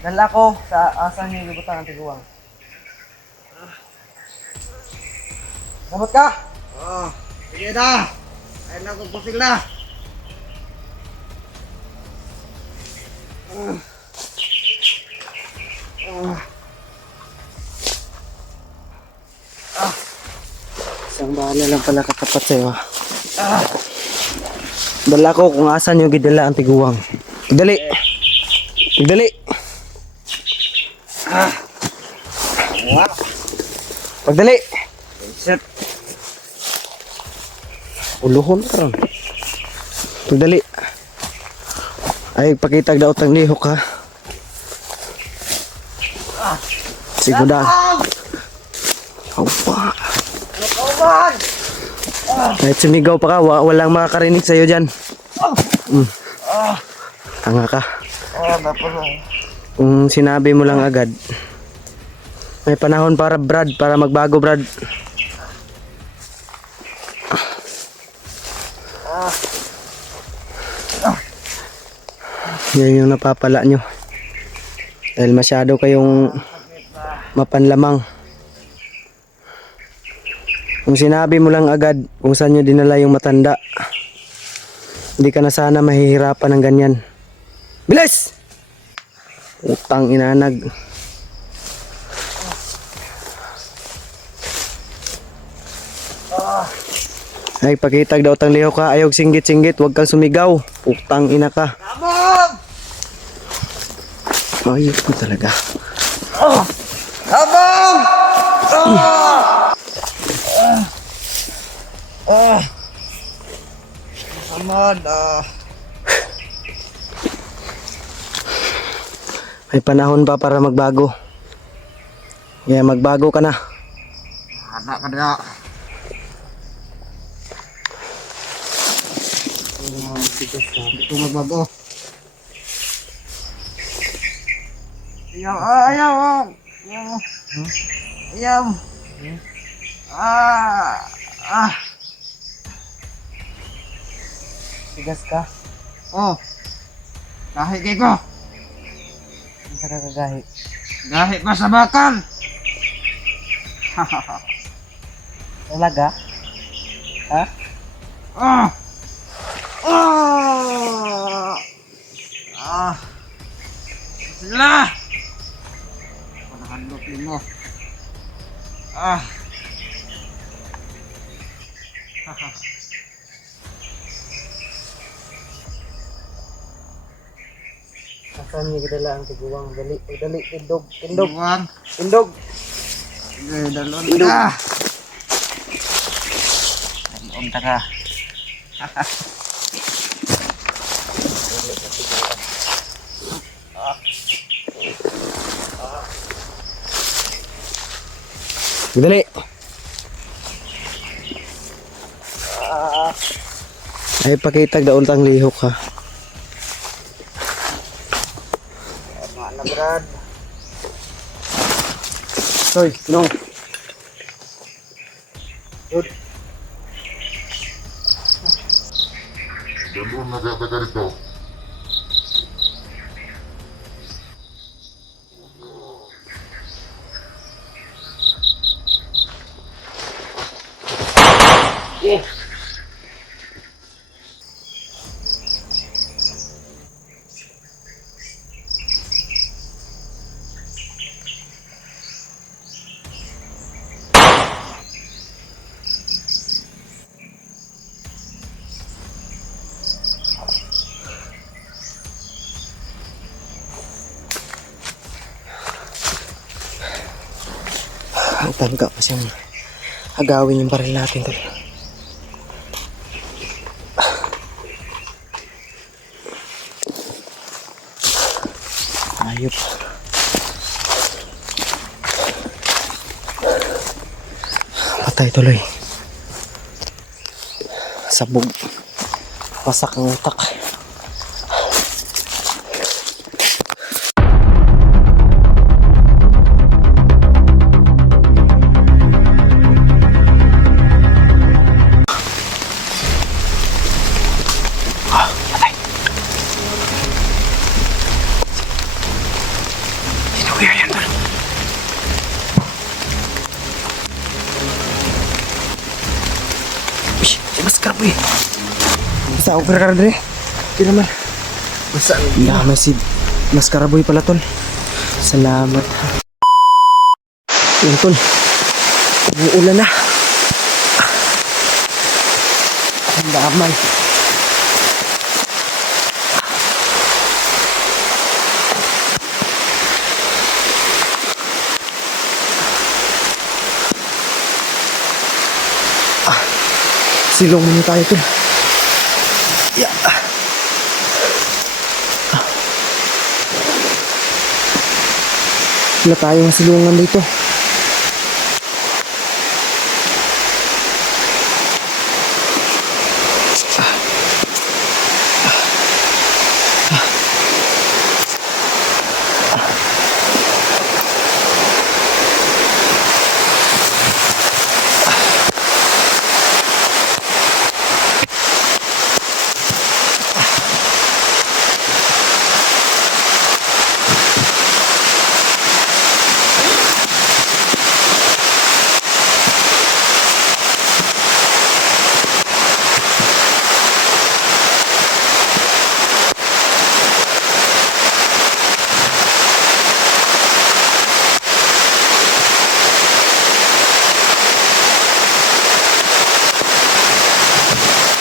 Dala ko sa asan yung libutan ng tiguwang. Namot ka? Sige na! Ayun na kung pusing na! Isang bahala lang pala katapat sa'yo. Dala ko kung asan yung gidala ang tiguwang. Dali! Dali! Pagdali! Set! Uluhon ka ron. Pagdali! Ay, pakitag daw tang lihok ha. Sigudan. Opa. Kauban! Kahit sumigaw pa ka, walang makakarinig sa'yo dyan. Tanga ka. Napala. Kung sinabi mo lang agad, may panahon para Brad, para magbago Brad. Yan yung napapala nyo. Dahil masyado kayong mapanlamang. Kung sinabi mo lang agad kung saan nyo dinala yung matanda, hindi ka na sana mahihirapan ng ganyan. Bilis! Utang inanag. Ay, pakitag daw tang liho ka. Ayog singgit-singgit. Huwag kang sumigaw. Utang ina ka. Abang! Ayos mo talaga. Abang! Samad, May panahon pa para magbago. Yeah, magbago ka na. Ada ka na. Ito magbago. Ayaw, ayaw, ayaw. Ayaw. Ah. Tigas ka? Oh. Gahi kay ko. Hindi ka kagahi. Gahi pa sa bakal. Talaga? Ha? Ah. Ah. Ah. Sila. Panahandok mo. Ah. Saan niya gidala ang tiguang? Dali, dali, tindog, tindog, Duwag. tindog. Sige, dalon ka. Dalon ta ka. Dali. Ay pakitag daon tang lihok ha. Tama na, Brad. Hoy, no. Good. Dalun na kata ka rito. Ang tangga pa siyang agawin yung baril natin tol. Ayop. Patay tuloy. Sabog. Wasak ang utak. Sino kaya yan tol? Uy, si Maskar boy. Basta ako kira dre. Di naman. Basta. Dama si Maskara boy pala tol. Salamat. Yan tol. Umuulan na. Ang damay. Silong muna tayo tol. Yeah. Wala tayong silungan dito.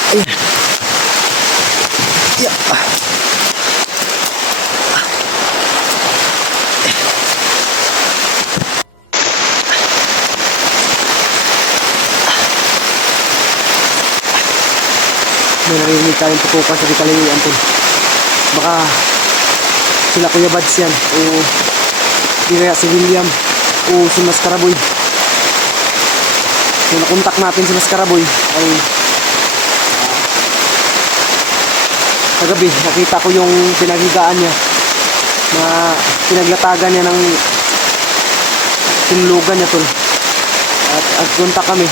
Ayan. Yeah. May narinig tayong tutukan sa Kalayuan tol. Baka sila Kuya Bads yan o kaya si William o si Maskaraboy. So nakontak natin si Maskaraboy ay kagabi nakita ko yung pinaghigaan niya. na pinaglatagan niya ng tinulugan niya tol. At agpunta kami,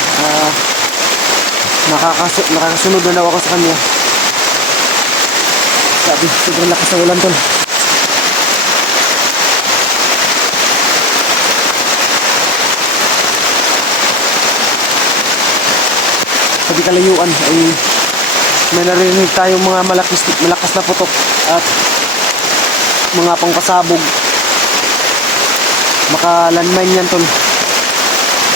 nakakasunod na daw ako sa kanya. Sabi, sobrang lakas ng ulan tol. Sabi kalayuan ay may narinig tayong mga malakas na putok at mga pangpasabog. Baka landmine yan tol.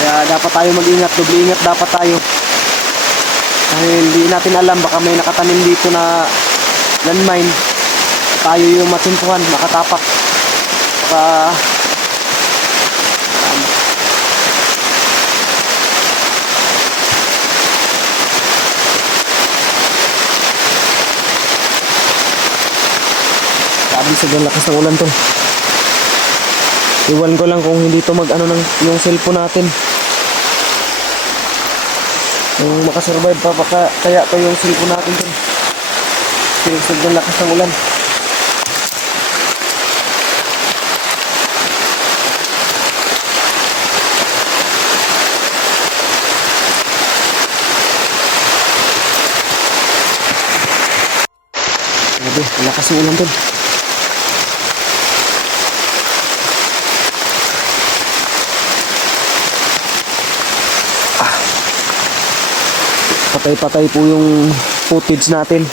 Kaya dapat tayo mag-ingat, doble ingat dapat tayo. Dahil hindi natin alam, baka may nakatanim dito na landmine. Tayo yung matsimpuhan, makatapak. Baka sabi sobrang lakas ng ulan tol. Iwan ko lang kung hindi to mag-ano ng yung cellphone natin. Kung makasurvive pa kaya to yung cellphone natin tol. Kasi sobrang lakas ng ulan. Grabe, lakas ng ulan tol. Patay-patay po yung footage natin.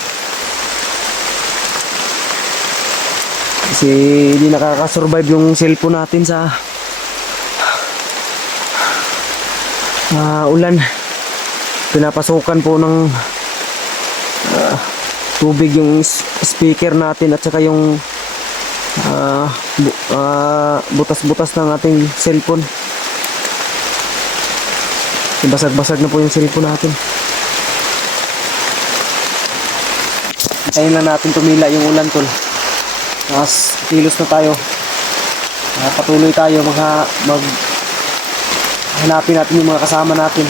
Kasi hindi nakakasurvive yung cellphone natin sa ulan. Pinapasukan po ng tubig yung speaker natin at saka yung butas-butas ng ating cellphone. Basag-basag na po yung cellphone natin. Hintayin lang natin tumila yung ulan tol. Mas kilos na tayo. Patuloy tayo hanapin natin yung mga kasama natin.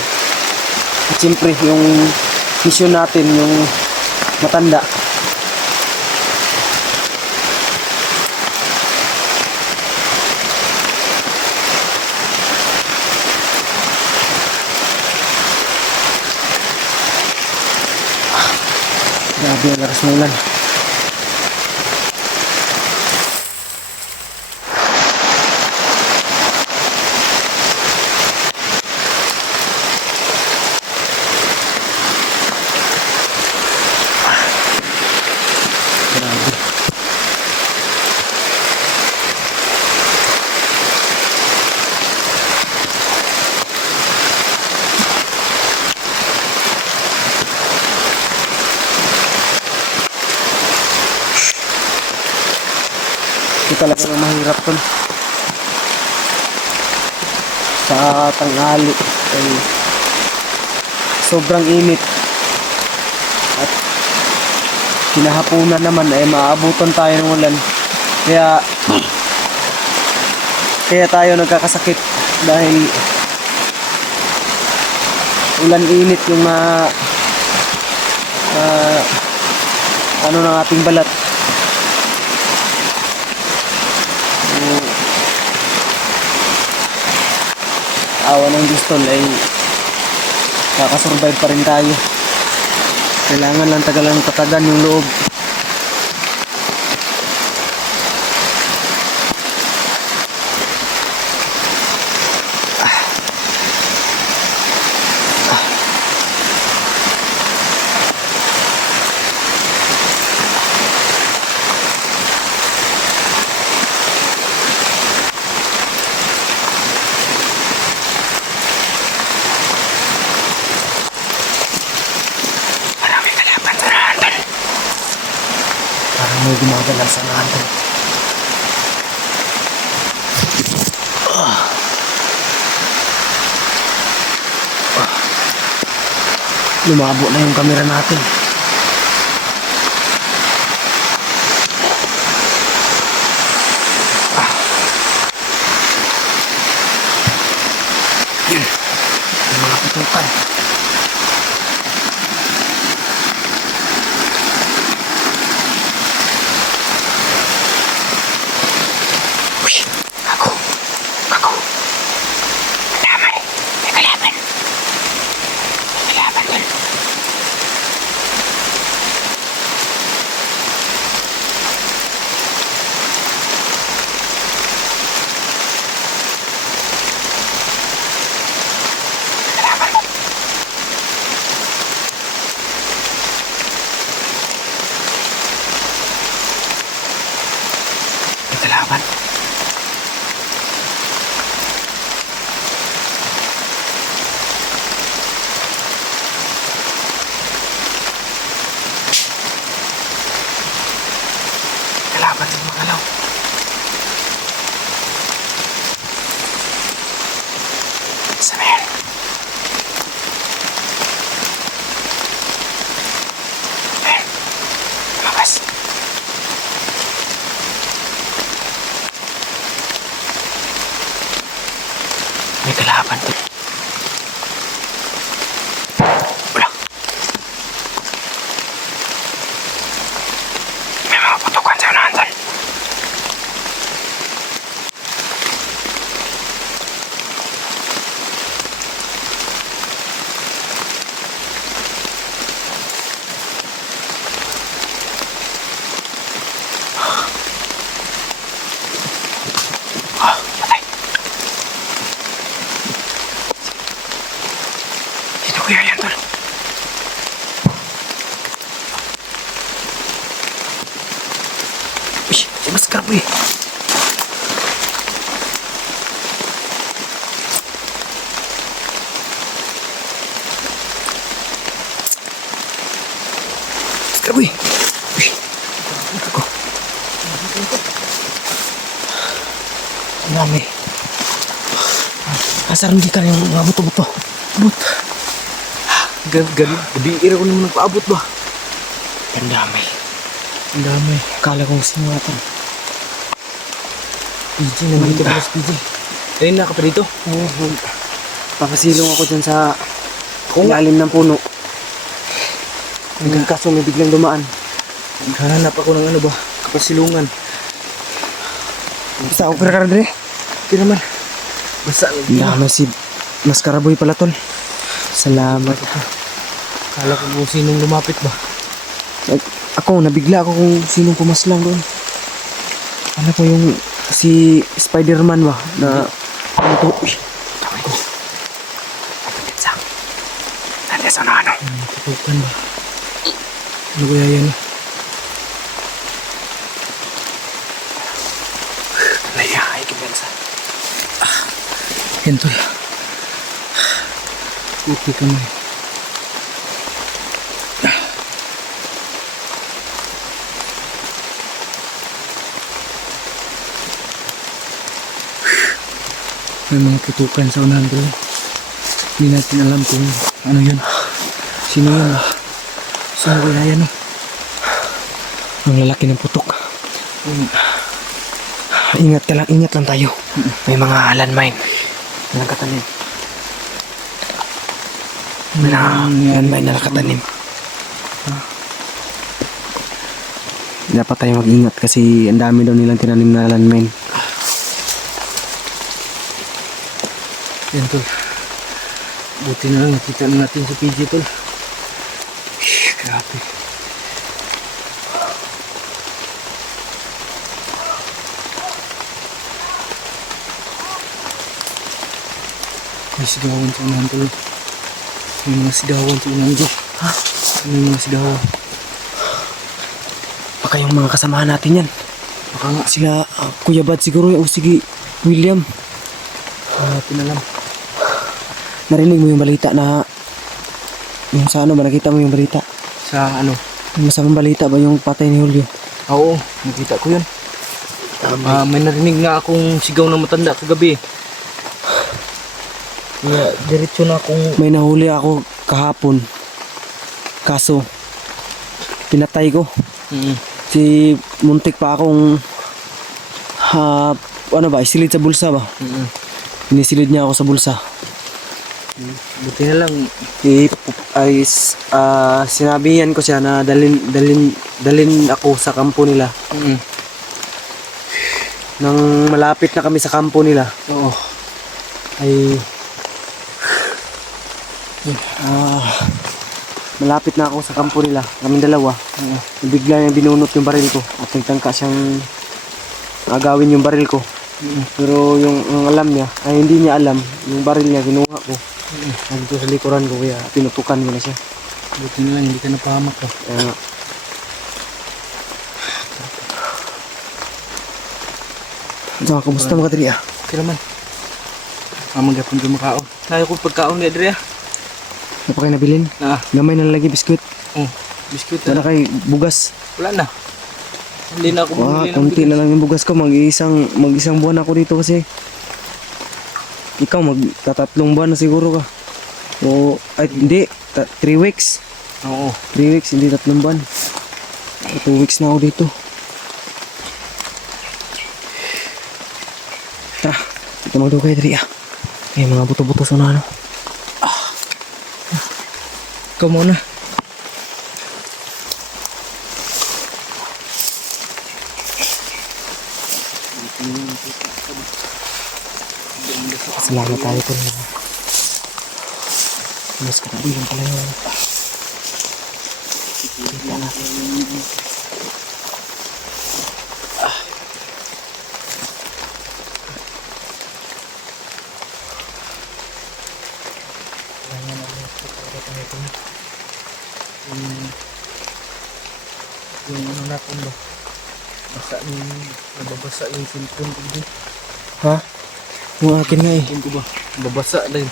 At siyempre yung mission natin, yung matanda. Grabe ang lakas ng ulan. Grabe. Ito talaga yung mahirap tol. Sa tanghali ay sobrang init. At kinahapunan naman ay maabutan tayo ng ulan. Kaya tayo nagkakasakit dahil ulan init yung ano ng ating balat. Awa ng Diyos tol ay kakasurvive pa rin tayo. Kailangan lang tagalang tatagan yung loob. Parang may gumagalaw sa natin. Lumabo na yung camera natin. Yung mga putukan. Sana yan. Ayan. Lumakas. May kalaban to. Wala. May mga putukan sa unahan tol. Patay. Dito kuya yan tol. Uy, si Mas Karboy. Mas Karboy. Uy, ako. Ang dami. Asar hindi ka yung mga buto-buto. Abot. Gabi ko naman nagpaabot ba? Ang dami. Ang dami. Akala kong sinwatan. PJ, nandito pa si PJ. Ayun na ka pa dito? Oo. Papasilong ako dyan sa ilalim ng puno. Hanggang kaso may biglang dumaan. Naghahanap ako ng ano ba? Kapasilungan. Basta ako kira-kira dre. Hindi naman. Basta. Dami si Mas Karaboy pala tol. Salamat. Kala ko kung sinong lumapit ba. Ako, nabigla ako kung sinong pumaslang doon. Ano ko yung si Spider-Man ba? Na ano to? Uy, tawag ko. Kapatid sa nandiyan sa ano? Tutukan ba? Ano kaya yan? Laya, ay kibensa. Yan tol. Okay ka man. May mga putukan sa unahan bro. Hindi natin alam kung ano yun. Sino yun? Sino kaya yan? Ang lalaki ng putok. Ingat lang tayo. May mga landmine. May nakatanim. May landmine na nakatanim. Dapat tayo mag-ingat kasi ang dami daw nilang tinanim na landmine. Yan tol. Buti na lang nakita na natin si PJ tol. Grabe. May sigawan sa unahan tol. May mga sigawan sa unahan tol. Ha? May mga sigawan. Baka yung mga kasamahan natin yan. Baka nga sila Kuya Bad siguro o sige William. Natin alam. Narinig mo yung balita na yung sa ano ba, nakita mo yung balita? Sa ano? Yung masamang balita ba yung patay ni Julio? Oo, nakita ko yun. May narinig nga akong sigaw ng matanda kagabi. Yeah, diretso na akong... May nahuli ako kahapon. Kaso, pinatay ko. Si muntik pa akong ano ba, isilid sa bulsa ba? Inisilid niya ako sa bulsa. Buti na lang sinabihan ko siya na dalin ako sa kampo nila. Nang malapit na kami sa kampo nila. Oo. Ay malapit na ako sa kampo nila. Kaming dalawa. Bigla niyang binunot yung baril ko at nagtangka siyang agawin yung baril ko. Pero yung alam niya, ay hindi niya alam, yung baril niya kinuha ko. Nandito sa likuran ko kaya pinutukan ko na siya. Buti na lang, hindi ka napahamak ka. So, kumusta mga kadri ah? Okay naman. Magapon ko makaon. Kaya ko pagkaon ni Adria. Ano pa kayo nabilin? Gamay na lagi biskuit. Biskuit na. Wala kay bugas. Wala na. Hindi na ako bumili ng konti na lang yung bugas ko. Mag-isang buwan ako dito kasi Ikaw magtatatlong buwan na siguro ka. O, ay hindi, 3 weeks. Oo. 3 weeks, hindi 3 buwan. 2 weeks na ako dito. Tara, ito magdugay dali ah. Ay, mga buto-buto sa ano. Ikaw muna. Salamat tayo ko na. Mas katabi lang pala yun. Kita natin. Yung ano natin ba? Nababasa yung cellphone ko din. Ha? Yung akin nga eh. Cellphone ko ba? Babasa din.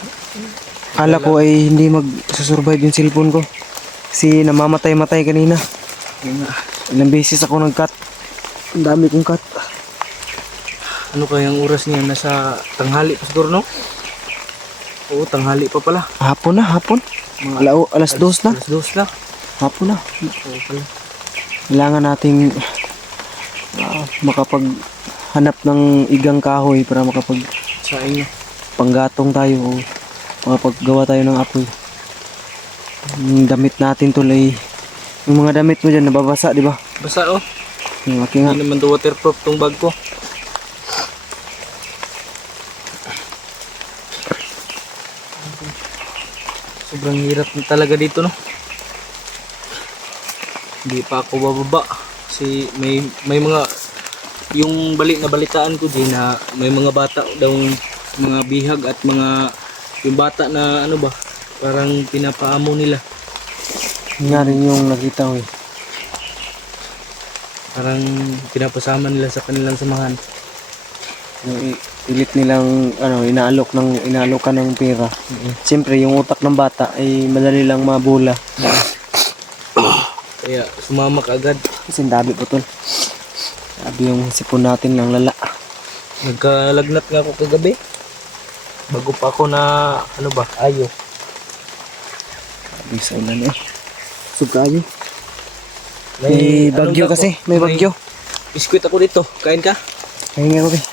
Kala ko ay hindi mag-survive yung cellphone ko. Kasi namamatay-matay kanina. Yun nga. Ilang beses ako nag-cut. Ang dami kong cut. Ano kayang oras niya? Nasa tanghali pa siguro, no? Oo, tanghali pa pala. Hapon na, hapon. Alas 2 na. Alas 2 na. Hapon na. Oo pala. Kailangan nating makapaghanap ng igang kahoy para Sa inyo. panggatong tayo o makapaggawa tayo ng apoy. Yung damit natin tuloy. Yung mga damit mo dyan nababasa, di ba? Basa oh. Yung aking nga. Hindi naman to waterproof tong bag ko. Sobrang hirap na talaga dito, no? Hindi pa ako bababa kasi may mga yung na balitaan ko din na may mga bata daw, mga bihag at mga yung bata na ano ba, parang pinapaamo nila, Yun nga rin yung nakita ko eh. parang pinapasama nila sa kanilang samahan. Yung pilit nilang inaalokan ng pera. Siyempre yung utak ng bata ay madali lang mabula. Kaya sumama ka agad. Kasi ang dami po tol. Sabi yung sipon natin ng lala. Nagkalagnat nga ako kagabi bago pa ako na ano ba, ayo. Sabi sa ulan eh. Sugayo. ano May bagyo ba kasi. ako? May bagyo. Biskuit ako dito. Kain ka? Kaya nga ko eh.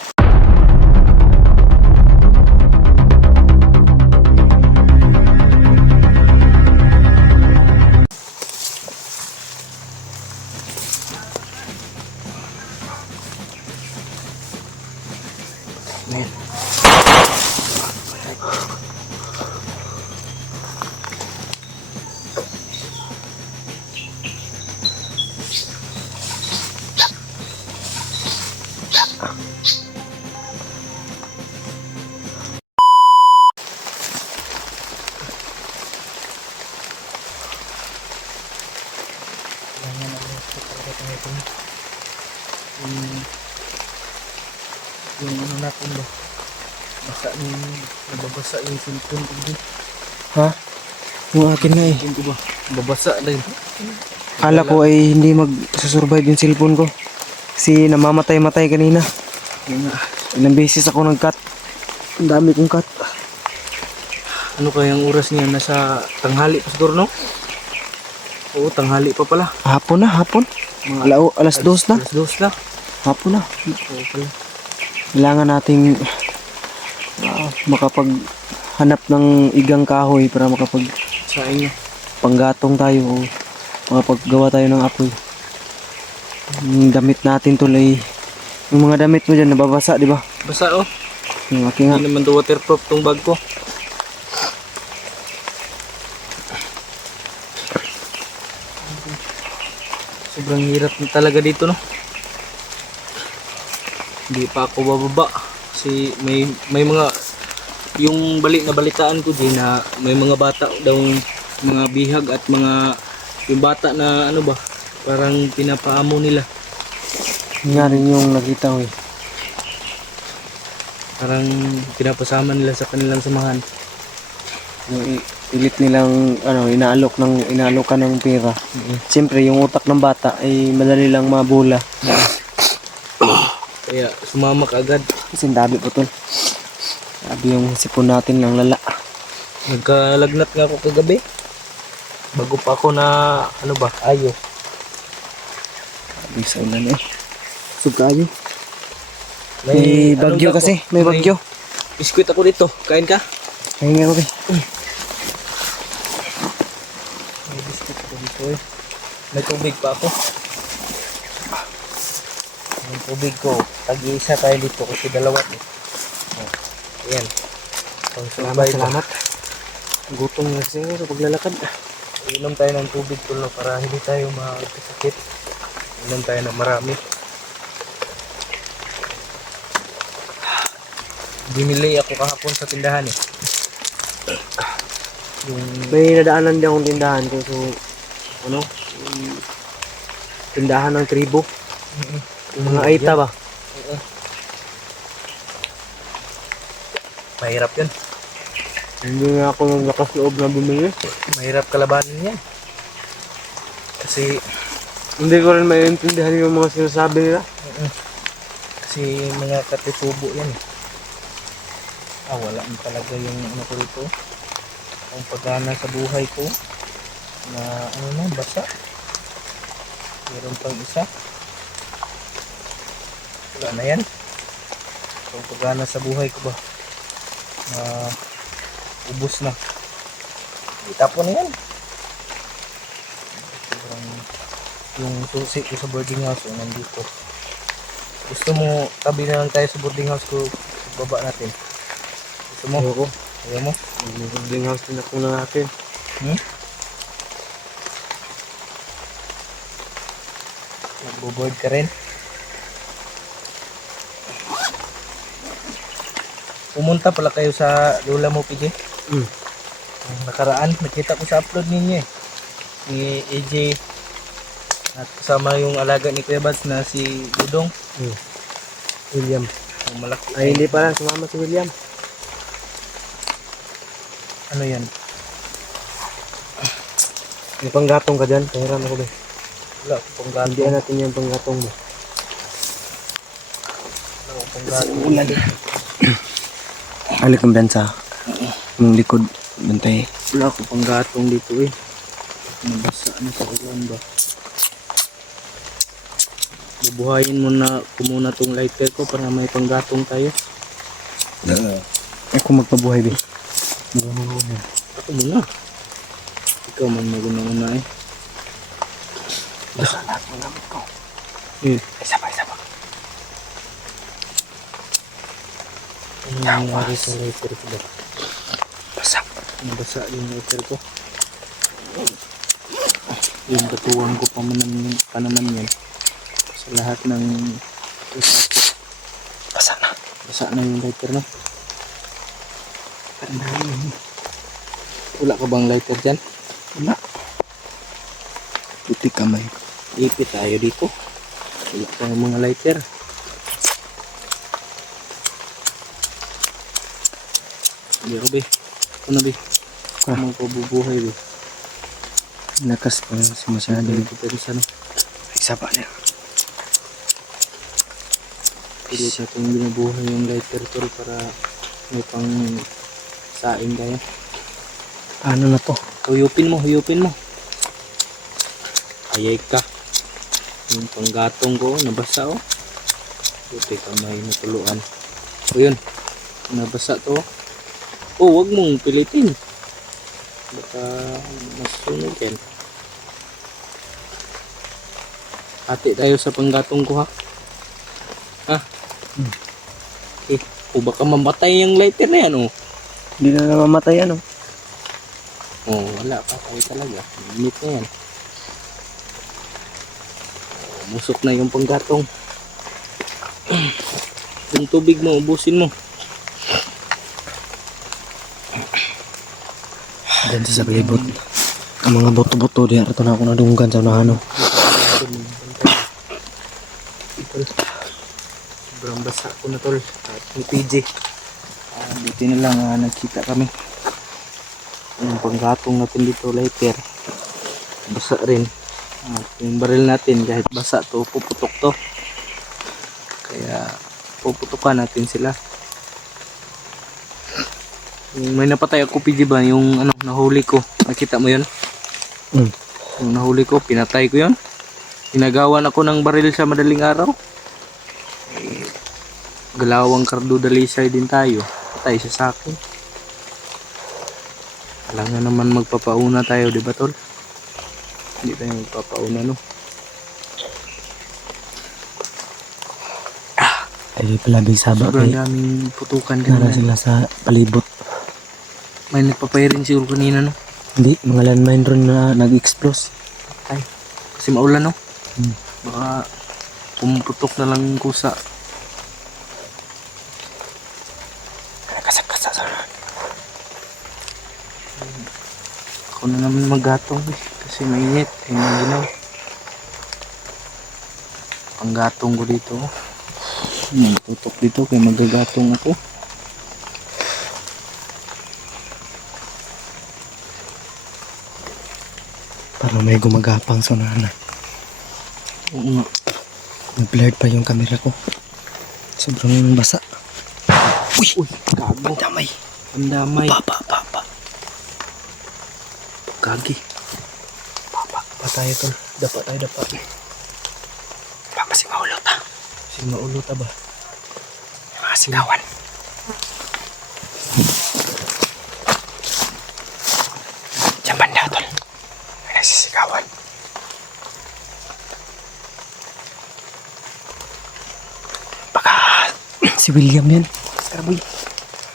Yung ano natin ba? Nababasa yung cellphone ko din. Ha? Yung akin nga eh. Cellphone ko ba? Babasa din. Kala ko ay hindi mag-survive yung cellphone ko. Kasi namamatay-matay kanina. Yun nga. Ilang beses ako nag-cut. Ang dami kong cut. Ano kayang oras niya? Nasa tanghali pa siguro, no? Oo, tanghali pa pala. Hapon na, hapon. Alas 2 na. Alas 2 na. Hapon na. Oo pala. Kailangan nating makapaghanap ng igang kahoy para Sa inyo. panggatong tayo o makapaggawa tayo ng apoy. Yung damit natin tuloy. Yung mga damit mo dyan nababasa, di ba? Basa oh. Yung aking nga. Hindi naman to waterproof tong bag ko. Sobrang hirap na talaga dito, no? Hindi pa ako bababa kasi may mga yung na balitaan ko din na may mga bata daw, mga bihag at mga yung bata na ano ba, parang pinapaamo nila, Yun nga rin yung nakita ko eh. parang pinapasama nila sa kanilang samahan. Yung pilit nilang inaalokan ng pera. Siyempre yung utak ng bata ay madali lang mabula. Kaya sumama ka agad. Kasi ang dami po tol. Sabi yung sipon natin ng lala. Nagkalagnat nga ako kagabi. Bago pa ako na, ano ba, ayo. Sabi sa ulan eh. Sugayo. May May bagyo ano ba kasi. ako? May bagyo. Biskuit ako dito. Kain ka? Kaya nga okay. May biskuit ako dito eh. May tubig pa ako. Yung tubig ko. Tag-iisa tayo dito kasi dalawa eh. Oh, ayan. Salamat. Gutom na kasi sa paglalakad. Inom tayo ng tubig tulo para hindi tayo makakasakit. Inom tayo ng marami. Bumili ako kahapon sa tindahan eh. Yung May nadaanan din akong tindahan ko. So, ano? yung Tindahan ng tribo. Yung mga aita ba? mahirap yun. Hindi nga ako naglakas loob na bumili. Mahirap kalabanin yan. Kasi Hindi ko rin maintindihan yung mga sinasabi nila. kasi mga katitubo yan eh. Wala na talaga yung ano ko rito. Ang pagana sa buhay ko na ano na, basa. Meron pang isa. Wala na yan. So, ang pagana sa buhay ko ba? Ubus na. Itapon na yan. Sobrang yung susi ko sa boarding house nandito. Gusto mo tabi na lang tayo sa boarding house ko, baba natin. Gusto mo? Ayoko. Ayaw mo? Mag-boarding house din ako na natin. Nagbo-board ka rin? Pumunta pala kayo sa lola mo, PJ. Ang nakaraan, nakita ko sa upload ninyo eh. Ni AJ at kasama yung alaga ni Kuya Bads na si Dudong. William. Yung malaki. Ay, hindi pala. Sumama si William. Ano yan? May panggatong ka dyan. Pahiram ako ba? Wala ko pang gato. Hindihan natin yung panggatong mo. Wala ko pang gato. Alik ang bensa. Yung likod. Bantay. Wala ko pang gatong dito eh. Nabasa na sa ulan ba? Bubuhayin mo na ko muna tong lighter ko para may panggatong tayo. Ako magpabuhay, be. Ako muna. Ikaw man maguna-una eh. Basta lahat ng gamit ko. Isa pa. Ano nangyari sa lighter ko ba? Basa. Nabasa yung lighter ko. Yung katuwang ko pa naman yan. Sa lahat ng usapit. Basa na. Basa na yung lighter na. Wala ka bang lighter dyan? Wala. Puti kamay. Ipit tayo dito. Wala pa yung mga lighter. Hindi ako, be. Ako na, be. Ako magpabubuhay, be. Lakas pa lang si masyado. Dito tayo sa ano. Isa pa niya. Pwede sa itong binubuhay yung lighter tol para may pang saing tayo. Ano na to? Huyupin mo. Ayay ka. Yung panggatong ko, nabasa oh. Puti kamay natuluan. O yun, nabasa to. Oh, wag mong pilitin. Baka masunog yan. Hati tayo sa panggatong ko ha. Ha? Okay. O baka mamatay yung lighter na yan oh. Hindi na namamatay ano. Oh, wala pa tayo talaga. Limit na yan. Musok na yung panggatong. Yung tubig mo, ubusin mo. Diyan sa palibot. Ang mga boto-boto diyan ito na ako nadunggan sa ano. Sobrang basa ko na tol. At ni PJ. Buti na lang nagkita kami. Yung panggatong natin dito lighter. Basa rin. At yung baril natin kahit basa to, puputok to. Kaya puputukan natin sila. Yung may napatay ako, di ba? Yung ano, nahuli ko. Nakita mo yun? Mm. Yung nahuli ko, pinatay ko yun. Ginagawan ako ng baril sa madaling araw. Galawang kardo dalisay din tayo. Patay siya sa akin. Alam nga naman magpapauna tayo, di ba tol? Hindi tayo magpapauna, no? Ay, palabing saba Sobrang kay daming putukan nara kanina. sila sa palibot. May nagpapayirin siguro kanina, no? Hindi, mga landmine ron na nag-explose. Ay, kasi maulan, no? Hmm. Baka pumuputok na lang kusa. Kasak-kasak sa Ako na naman maggatong eh. Kasi mainit. Ay, maginaw. Panggatong ko dito. Tutok dito kaya magagatong ako. Parang may gumagapang sa nana. Oo nga. Nag-blurred pa yung camera ko. Sobrang basa. Uy, gago. Pandamay. Pandamay. Pa. Gagi. Pa tayo tol. Dapa. Baka si maulot ha. Kasi maulot ba? Mga sigawan. Diyan banda tol. May nagsisigawan. Baka si William yan. Karaboy.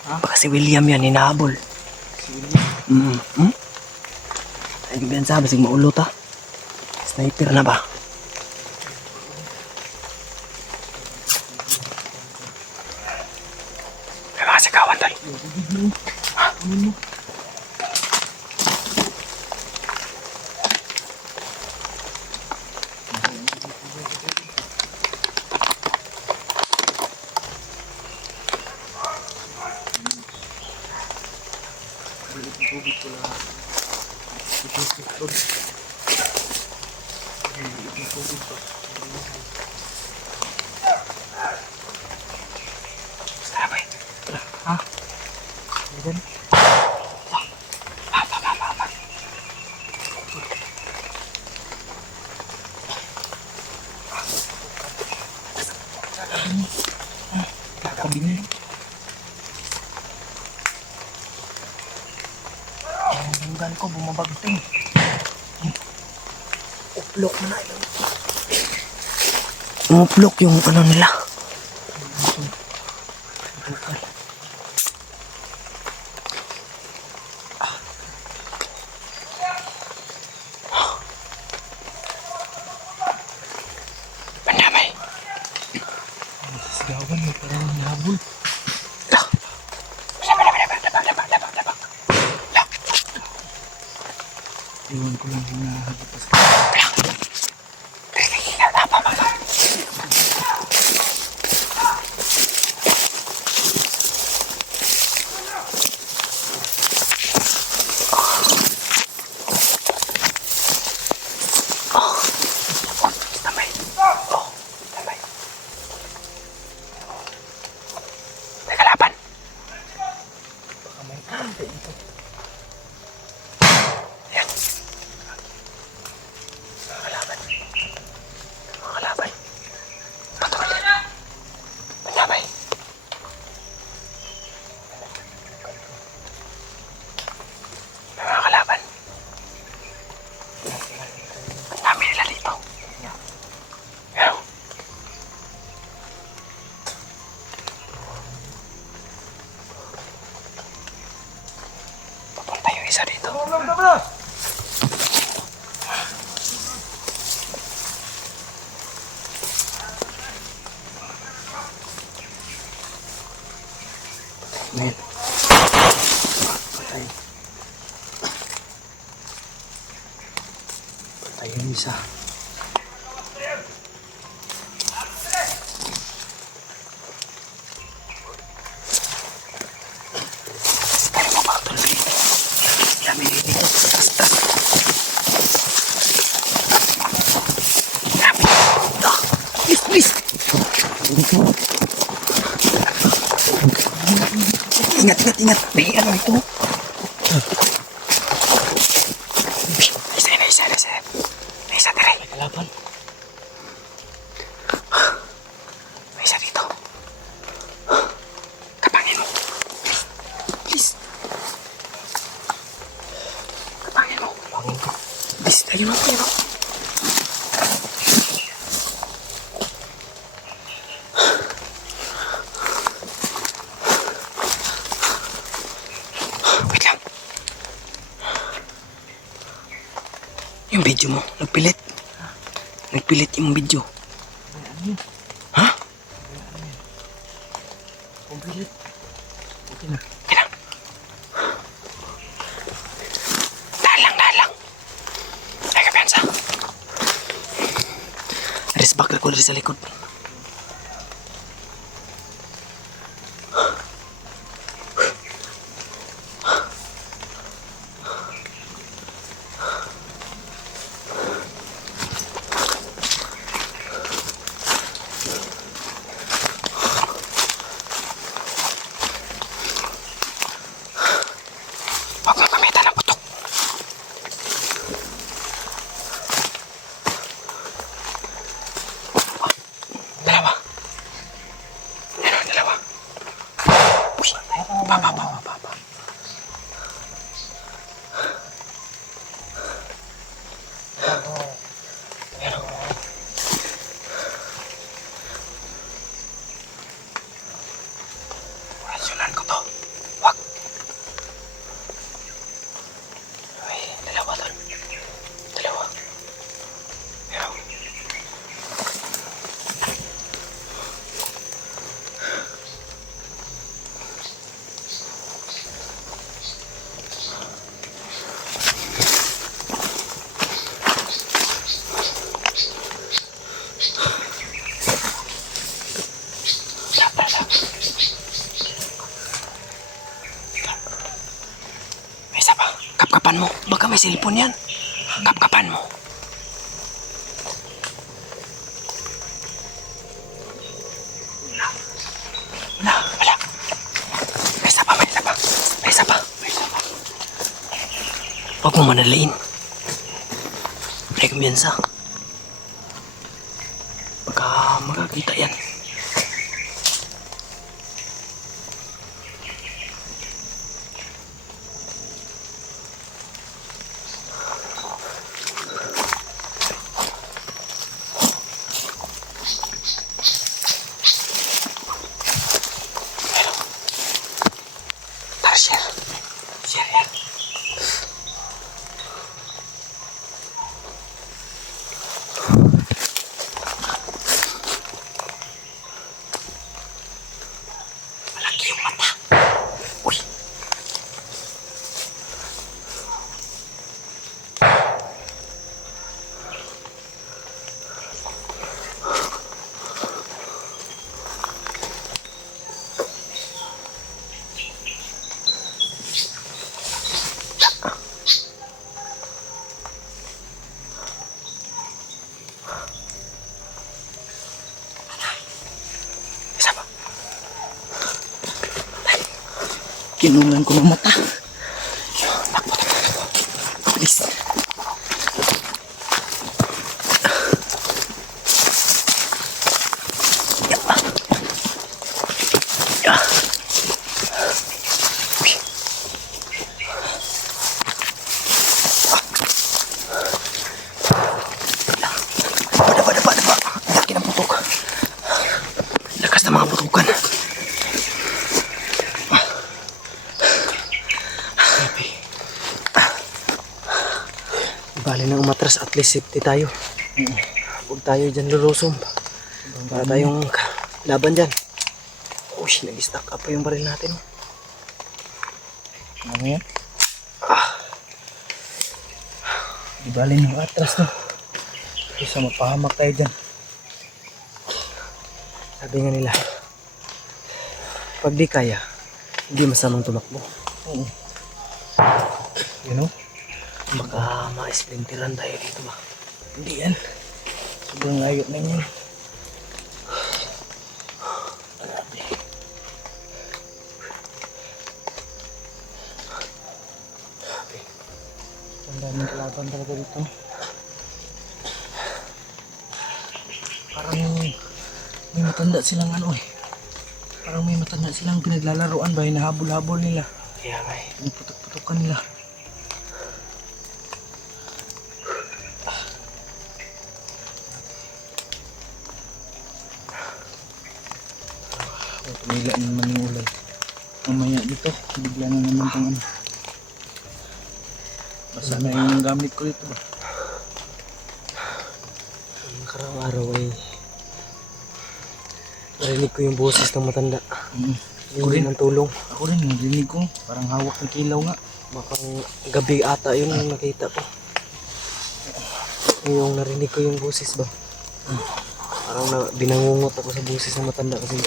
Baka si William yan, hinahabol. Ay, bigyan sabi, sig maulot ha. Sniper na ba? May mga sigawan tol. Ha? Basta boy. Ha? Kabinin. Ang linggan ko bumabagting. Uplok na yun. Uplok yung ano nila. Pandamay. Sigawan mo parang hinabol. Labak. Iwan ko lang hinahabol pa sa... Tambay. Tambay. Teka laban. Baka may ante dito. Yan. Mga kalaban. Patrolin. Pandamay. May mga kalaban. Ang dami nila dito. Yan. Papunta yung isa dito. Men. Patay. Patay yung isa. Kaya mo ba tuloy? Yami dito. Basta. Yami. Please. Ingat, ingat, ingat. May ano ito. Isa. May isa dire. May kalaban. May isa dito. Kapangin mo. Please. Kapangin mo. Pangin ko. Please, tayo na. Wait lang. Yung video mo, nagpilit. Nagpilit yung video. Ha? Pumpilit. Okay na. Kailang. Dahan lang. Ay, kapiyansa. Resback ako dari sa likod. Huwag mo gamitan ng putok. Dalawa. Ano, dalawa. Uy, pa. Ano? Orasyonan ko to. Wag. Ay, dalawa tol. Dalawa. Meron. Tap. May isa pa. Kapkapan mo. Baka may cellphone yan. Kapkapan mo. Wala. May isa pa. Huwag mo manalain. May kumyansa. Baka makakita yan. Tara, share yan. Malaki yung mata. Uy. Isa pa. Kinungan ko ng mata. Takbo. Please. Uy. Daba. Laki ng putok. Lakas ng mga putukan. Bali na umatras, at least safety tayo. Huwag tayo dyan lulusong. Para tayong laban dyan. Uy, nag-stack up pa yung baril natin. Ano yan? Di bali ng atras no. Isa mapahamak tayo dyan. Sabi nga nila, pag di kaya, hindi masamang tumakbo. Oo. You know? Baka ma-splinteran tayo dito ba? Hindi yan. Sobrang layo na yan. katakutan talaga dito. Parang may matanda silang ano eh. Parang may matanda silang pinaglalaroan ba, hinahabol-habol nila. Kaya nga eh. Pinaputok-putokan nila. Oh, tumila na naman yung ulan. Mamaya dito, bigla na naman itong ano. Basta na yung gamit ko dito ba. Ang nakarang araw ay narinig ko yung boses ng matanda. Ako rin. Hindi ng tulong. Ako rin, narinig ko. Parang hawak ng kilaw nga. Makang gabi ata yun yung nakita ko. Yung narinig ko yung boses ba. Parang binangungot ako sa boses ng matanda kasi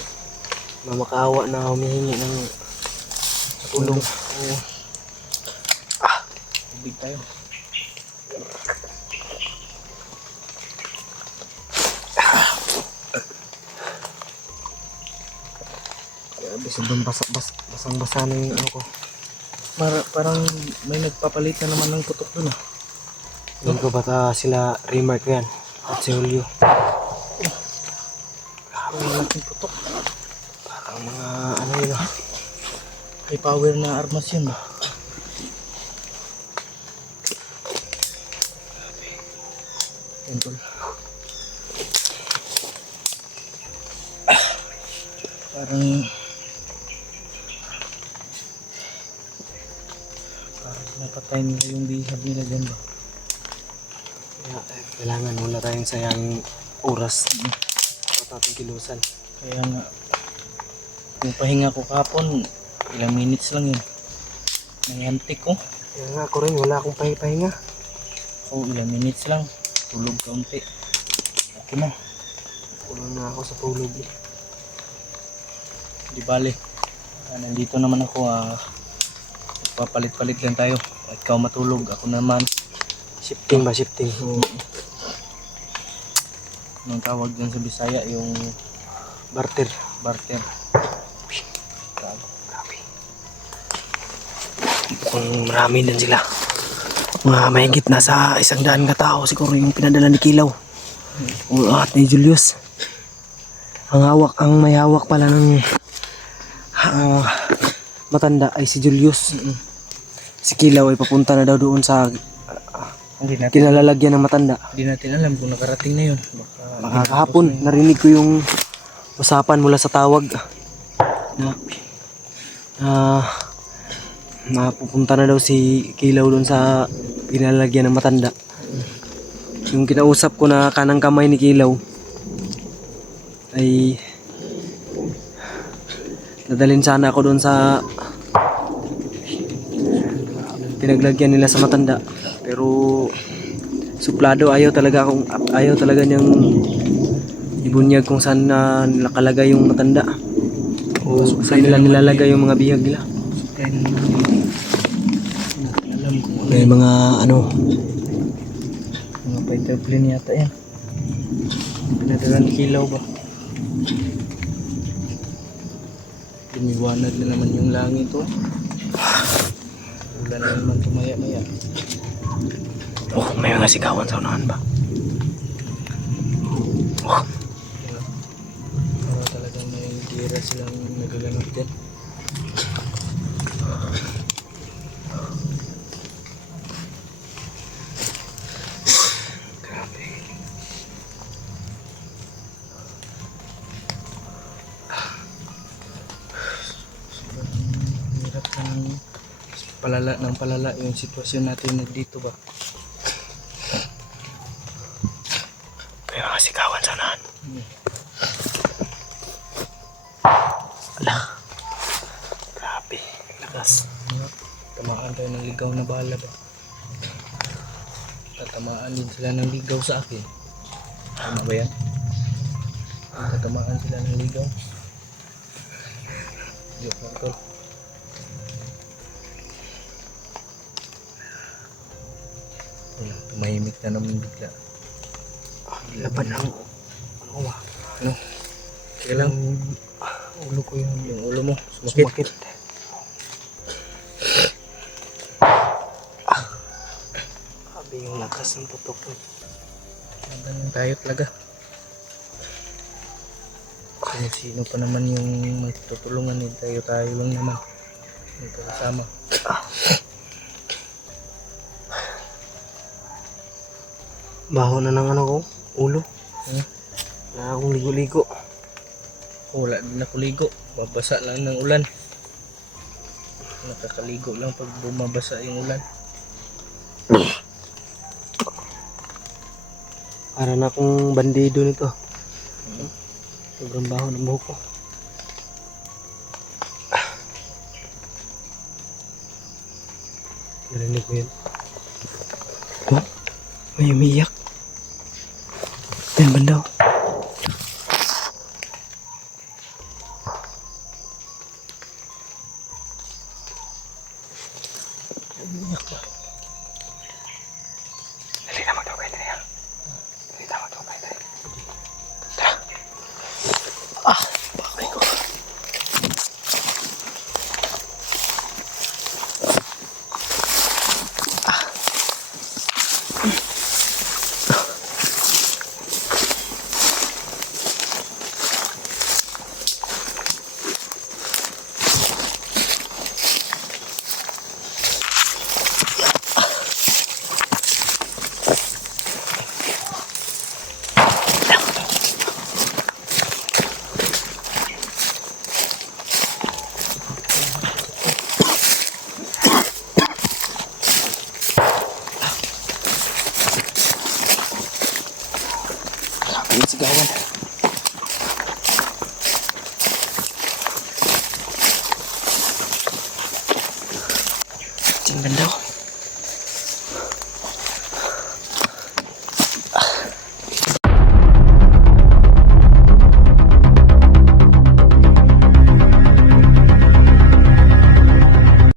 mamakaawa na humihingi ng tulong. Oo. Tubig tayo. Grabe, sobrang basang-basa na yung ano ko. Parang may nagpapalitan naman ng putok dun ah. Hindi ko bata sila Remark yan at si Julio. Ang laking putok. Parang mga ano yun ah. High power na armas yun ba? Tol. Parang napatay nila yung bihag nila dyan ba? Kaya kailangan wala tayong sayang oras at ating kilusan. Kaya nga yung pahinga ko kahapon ilang minutes lang yun. Nangantik ko. Kaya nga ako rin wala akong pahinga. So ilang minutes lang. Tulog kaunti. Okay na. Puno na ako sa tulog eh. Di bale. Nandito naman ako papalit-palit lang tayo. Ikaw matulog, ako naman. Shifting ba? Shifting. So, anong tawag dyan sa Bisaya? Yung Barter. barter. Grabe. Mukhang marami din sila. Mga mahigit na sa 100 katao siguro yung pinadala ni Kilaw. At ni Julius. Ang may hawak pala ng matanda ay si Julius. Si Kilaw ay papunta na daw doon sa Hindi natin, kinalalagyan ng matanda. hindi natin alam kung nakarating na yun. Baka kahapon narinig ko yung usapan mula sa tawag na pupunta na daw si Kilaw doon sa kinalalagyan ng matanda. Yung kinausap ko na kanang kamay ni Kilaw ay dadalhin sana ako doon sa pinaglagyan nila sa matanda, pero suplado ayaw talaga niyang ibunyag kung saan na nakalagay yung matanda o saan nila nilalagay yung mga bihag nila. Kaya alam kung ano May mga ano, mga fighter plane yata yan. Pinadala ni Kilaw ba? Lumiwanag na naman yung langit oh. Ulan na naman tumaya-maya. oh, may mga sigawan sa unahan ba? Oh, Para talagang may gira silang nagaganap dyan. grabe. Hirap ng palala yung sitwasyon natin dito ba? May mga sigawan sa unahan. Ala, grabe, lakas. Tamaan tayo ng ligaw na bala ba? Tatamaan din sila ng ligaw sa akin. Tama ba yan? Tatamaan sila ng ligaw. Joke lang tol. Wala, tumahimik na naman bigla. Laban ang ano ba? Ano? Sige lang. Ulo ko yung Yung ulo mo, sumakit. Grabe Lakas ng putok ko. Ganun tayo talaga. Kung sino pa naman yung magtutulungan, tayo lang naman. Magkakasama. Baho na ng ano ko, ulo. Hmm? Na akong ligo-ligo. Wala din ako ligo. Babasa lang ng ulan. Nakakaligo lang pag bumabasa yung ulan. Para na akong bandido nito. Sobrang baho ng buhok ko. Narinig mo yun? Oh, may umiyak. Yan banda oh. Umiyak ba? Dali na magtawag kayo tayo. Dali na magtawag kayo tayo. Tara. Ah, bakay ko. Ang sigawan. Diyan banda oh.